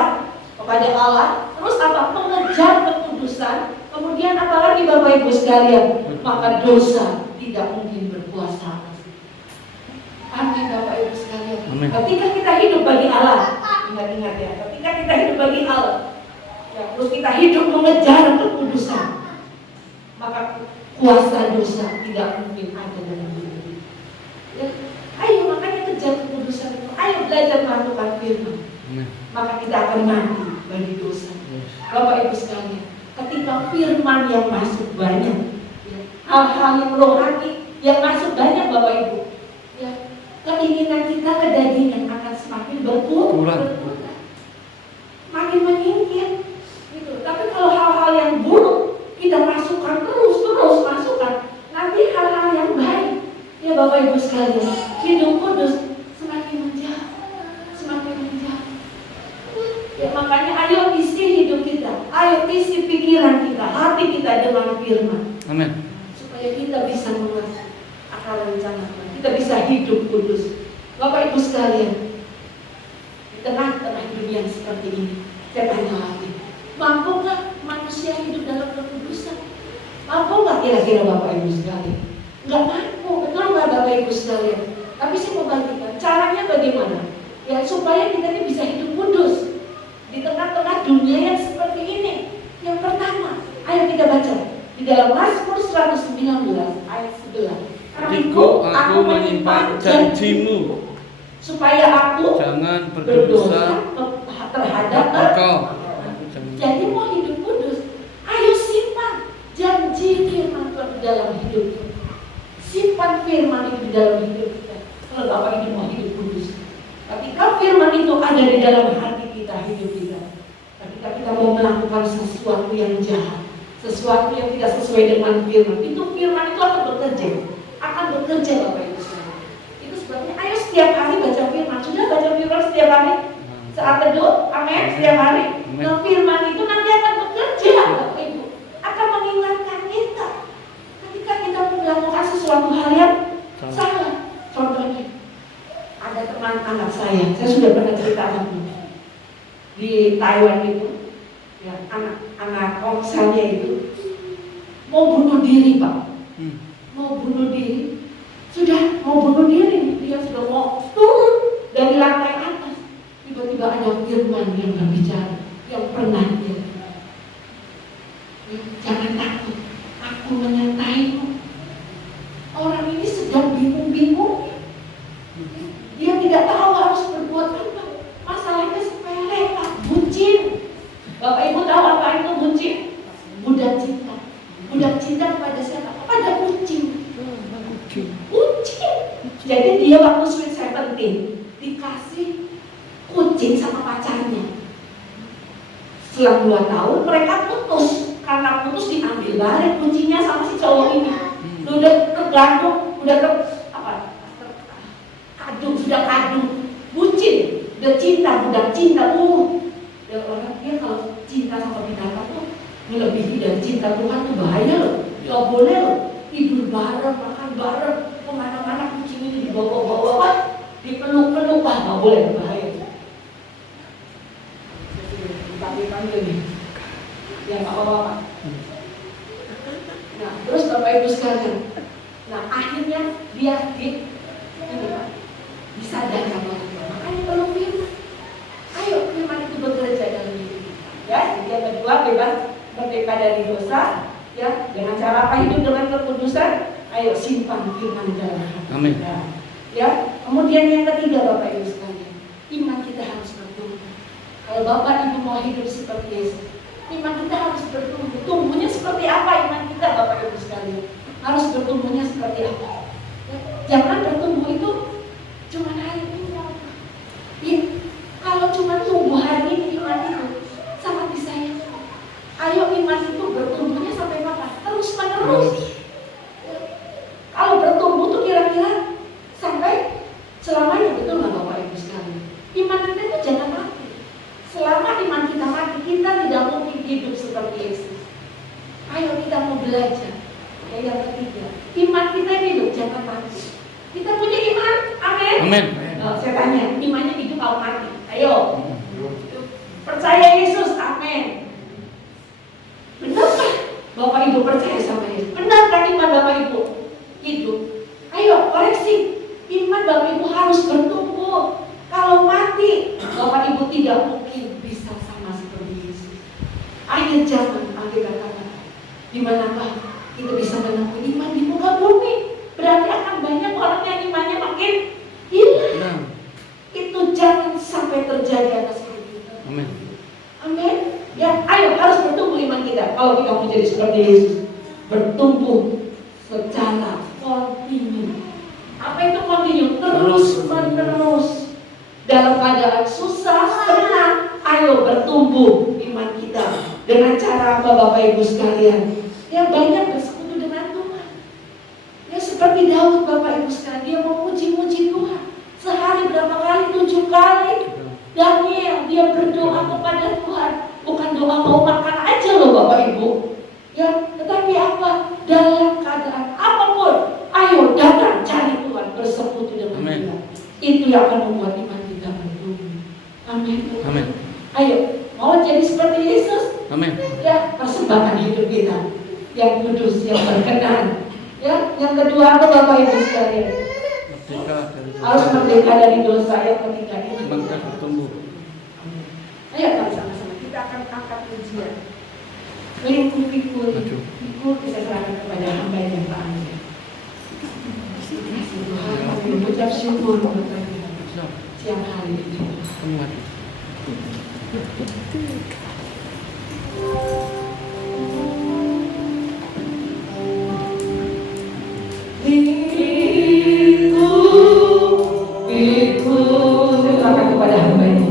kepada Allah, terus apa? Mengejar kekudusan. Kemudian apalagi Bapak Ibu sekalian? Maka dosa tidak mungkin berkuasa. Amin Bapak Ibu sekalian. Amin. Ketika kita hidup bagi Allah, ingat-ingat ya, ketika kita hidup bagi Allah, ya, terus kita hidup mengejar kekudusan, maka kuasa dosa tidak mungkin ada dalam hidup kita. Ya, ayo makanya kejar kekudusan itu. Ayo belajar melakukan firman. Maka kita akan mati bagi dosa. Bapak Ibu sekalian, ketika firman yang masuk banyak, ya, hal-hal yang rohani yang masuk banyak Bapak Ibu, ya, keinginan kita kedagingan akan semakin berkurang, makin menyingkir. Gitu. Tapi kalau hal-hal yang buruk kita masukkan terus masukkan, nanti hal-hal yang baik, ya Bapak Ibu sekalian, hidup kudus semakin menjauh. Ya, makanya ayo isi hidup kita, ayo isi pikiran kita, hati kita dengan firman. Amin. Supaya kita bisa mengerti akal rencana Tuhan, kita bisa hidup kudus. Bapak Ibu sekalian, di tengah-tengah hidup yang seperti ini, saya tanya lagi, mampu nggak manusia hidup dalam kekudusan? Mampu nggak kira-kira Bapak Ibu sekalian? Nggak mampu, betul nggak Bapak Ibu sekalian? Tapi saya mau bagikan caranya bagaimana? Ya supaya kita ini bisa hidup kudus di tengah-tengah dunia yang seperti ini. Yang pertama, ayo kita baca di dalam Mazmur 119 ayat 11. Aku menyimpan janjimu, supaya aku jangan berdosa terhadap engkau. Jadi mau hidup kudus, ayo simpan janji firman Tuhan di dalam hidup kita. Simpan firman itu di dalam hidup kita. Kalau Bapak ini mau hidup kudus, ketika firman itu ada di dalam hati kita, hidup kita, ketika kita mau melakukan sesuatu yang jahat, sesuatu yang tidak sesuai dengan firman, itu firman itu akan bekerja Bapak Ibu sekalian. Itu sebabnya ayo setiap hari baca firman. Sudah baca firman setiap hari? Saat teduh, amin, setiap hari. Nah, firman itu nanti akan bekerja Bapak Ibu, akan mengingatkan kita ketika kita melakukan sesuatu hal yang salah. Contohnya, ada teman anak saya sudah pernah ceritakan di Taiwan itu, ya, anak saya itu mau bunuh diri Pak. Mau bunuh diri, dia sudah mau turun dari lantai atas. Tiba-tiba ada firman yang berbicara, yang pernah dia, jangan takut, aku menyertaimu. Orang ini sedang bingung, dia tidak tahu harus berbuat apa. Masalahnya sepele Pak, bucin. Bapak Ibu tahu apa itu bucin? Budak cinta kepada siapa? Kepada kucing. Jadi dia waktu Sweet Seventeen dikasih kucing sama pacarnya. Setelah 2 tahun mereka putus. Karena putus diambil balik kucingnya sama si cowok ini. Udah tergantung, kadung, bucin, udah cinta, budak cinta. Dan orang dia kalau cinta sama binatang tuh melebihi dari cinta Tuhan tuh bahaya loh. Gak boleh loh tidur bareng, makan bareng, kemana-mana kucing ini dipeluk-peluk, gak boleh, bahaya. dipanggil nih. Ya bapak-bapak. Nah, terus Bapak Ibu sekalian. Nah, akhirnya dia ini Pak, disadarkan oleh Tuhan. Makanya tolong firman. Ayo firman itu bekerja dalam hidup kita. Ya, jadi yang kedua bebas merdeka dari dosa. Ya, dengan cara apa? Hidup dengan kekudusan. Ayo simpan firman dalam hati. Amin. Ya, kemudian yang ketiga Bapak Ibu sekalian, iman kita harus bertumbuh. Kalau Bapak Ibu mau hidup seperti Yesus, iman kita harus bertumbuh. Tumbuhnya seperti apa iman kita Bapak Ibu sekalian? Harus bertumbuhnya seperti apa? Ya, jangan bertumbuh itu cuma hari ini apa? Ya, kalau cuma tumbuh hari ini iman itu sangat disayangkan. Ayo iman itu bertumbuhnya sampai kapan? Terus menerus. Ya, kalau bertumbuh tuh kira-kira sampai selamanya, betul nggak Bapak Ibu sekalian? Iman kita itu jangan mati. Selama iman kita mati, kita tidak mungkin hidup seperti Yesus. Ayo kita mau belajar. Ya, yang ketiga, iman kita ini loh jangan mati. Kita punya iman, amin. Amin. Saya tanya, imannya hidup atau mati? Ayo. Percaya Yesus, amin. Benarkah Bapak Ibu percaya sama Yesus? Benarkah iman Bapak Ibu hidup? Ayo koreksi. Iman Bapak Ibu harus bertumbuh. Kalau mati, Bapak Ibu tidak mungkin bisa sama seperti Yesus. Akhir zaman, Alkitab katakan, di manakah kita bisa menemukan iman di muka bumi? Berarti akan banyak orang yang imannya makin hilang. Itu jangan sampai terjadi atas hidup kita. Amin. Amin. Ya, ayo harus bertumbuh iman kita. Kalau kita mau jadi seperti Yesus, bertumbuh secara kontinu. Apa itu kontinu? Terus menerus. Dalam keadaan susah, senang, ayo bertumbuh iman kita. Dengan cara apa Bapak Ibu sekalian? Ya banyak bersekutu dengan Tuhan. Ya seperti Daud Bapak Ibu sekalian, dia memuji-muji Tuhan. Sehari berapa kali? 7 kali. Daniel, dia berdoa kepada Tuhan. Bukan doa mau makan aja loh Bapak Ibu. Ya, tetapi apa? Dalam keadaan apapun, ayo datang cari Tuhan, bersekutu dengan Amen. Dia. Itu yang akan membuat iman kita bertumbuh. Amin. Amin. Ayo, mau jadi seperti Yesus? Amin. Ya, persembahkan hidup kita yang kudus, yang berkenan. Ya, yang kedua apa Bapak Ibu sekalian? Merdeka dari dosa. Harus merdeka dari dosa. Yang ketiga ini. Bangsa bertumbuh. Ayo mari sama-sama kita akan angkat ujian. Pikul bisa serahkan kepada hamba yang taat. Tuhan, mengucap syukur buat siang hari ini. Pikul serahkan kepada hamba ini.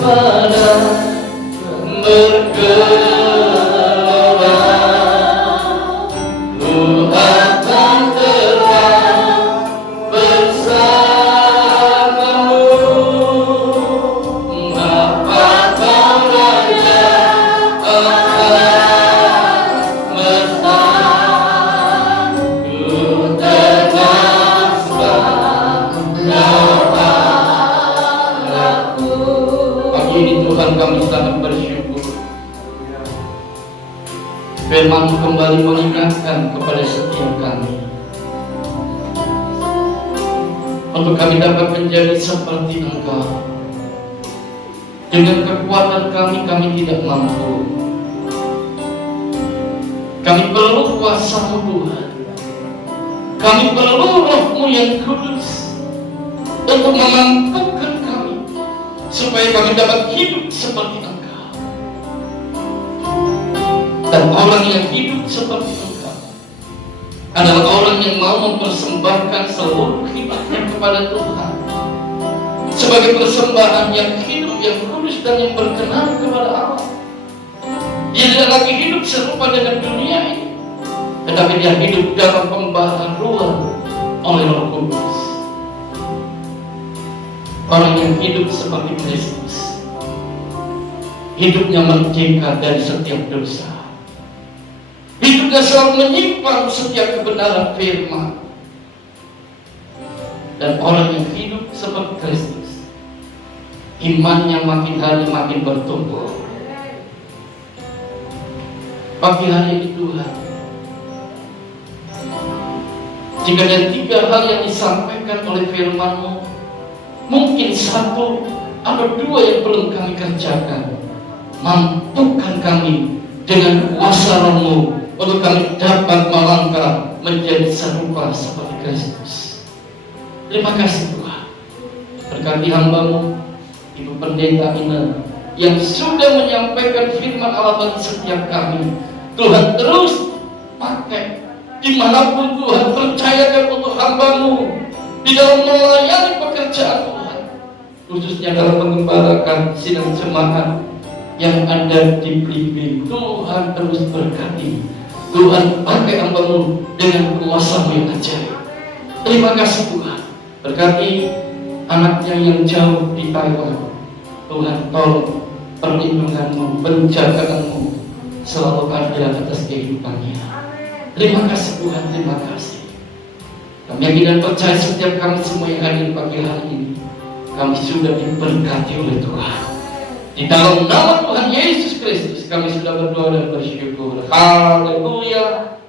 pada bergelora, ku akan terbang bersamamu. Bapa kau Raja akan mesra, ku termasuk doa aku. Pagi ini Tuhan kami sangat bersyukur. Firman-Mu kembali mengingatkan kepada setiap kami untuk kami dapat menjadi seperti Engkau. Dengan kekuatan kami tidak mampu. Kami perlu kuasa-Mu Tuhan. Kami perlu Roh-Mu yang kudus untuk memampukan kami supaya kami dapat hidup seperti Engkau. Dan orang yang hidup seperti Engkau adalah orang yang mau mempersembahkan seluruh hidupnya kepada Tuhan sebagai persembahan yang hidup, yang kudus dan yang berkenan kepada Allah. Dia tidak lagi hidup serupa dengan dunia ini, tetapi dia hidup dalam pembaharuan oleh Roh Kudus. Orang yang hidup seperti Kristus, hidupnya merdeka dari setiap dosa. Hidupnya selalu menyimpan setiap kebenaran firman. Dan orang yang hidup seperti Kristus, imannya makin hari makin bertumbuh. Pagi hari ini Tuhan, jika ada 3 hal yang disampaikan oleh firman-Mu, mungkin 1 atau 2 yang belum kami kerjakan, mampukan kami dengan kuasa Roh-Mu untuk kami dapat melangkah menjadi serupa seperti Kristus. Terima kasih Tuhan. Berkati hamba-Mu, Ibu Pendeta Ina, yang sudah menyampaikan firman Allah bagi setiap kami. Tuhan terus pakai dimanapun Tuhan percayakan untuk hamba-Mu di dalam melayani pekerjaan Tuhan, khususnya dalam mengembalakan sidang jemaat yang ada di Blimbing. Tuhan terus berkati. Tuhan pakai hamba-Mu dengan kuasa-Mu yang ajaib. Terima kasih Tuhan. Berkati anaknya yang jauh di Taiwan. Tuhan tolong perlindungan-Mu, penjagaan-Mu selalu ada atas kehidupannya. Terima kasih Tuhan, terima kasih. Kami yakin dan percaya setiap kami semua yang hadir pagi hari ini, kami sudah diberkati oleh Tuhan. Di dalam nama Tuhan Yesus Kristus kami sudah berdoa dan bersyukur. Haleluya.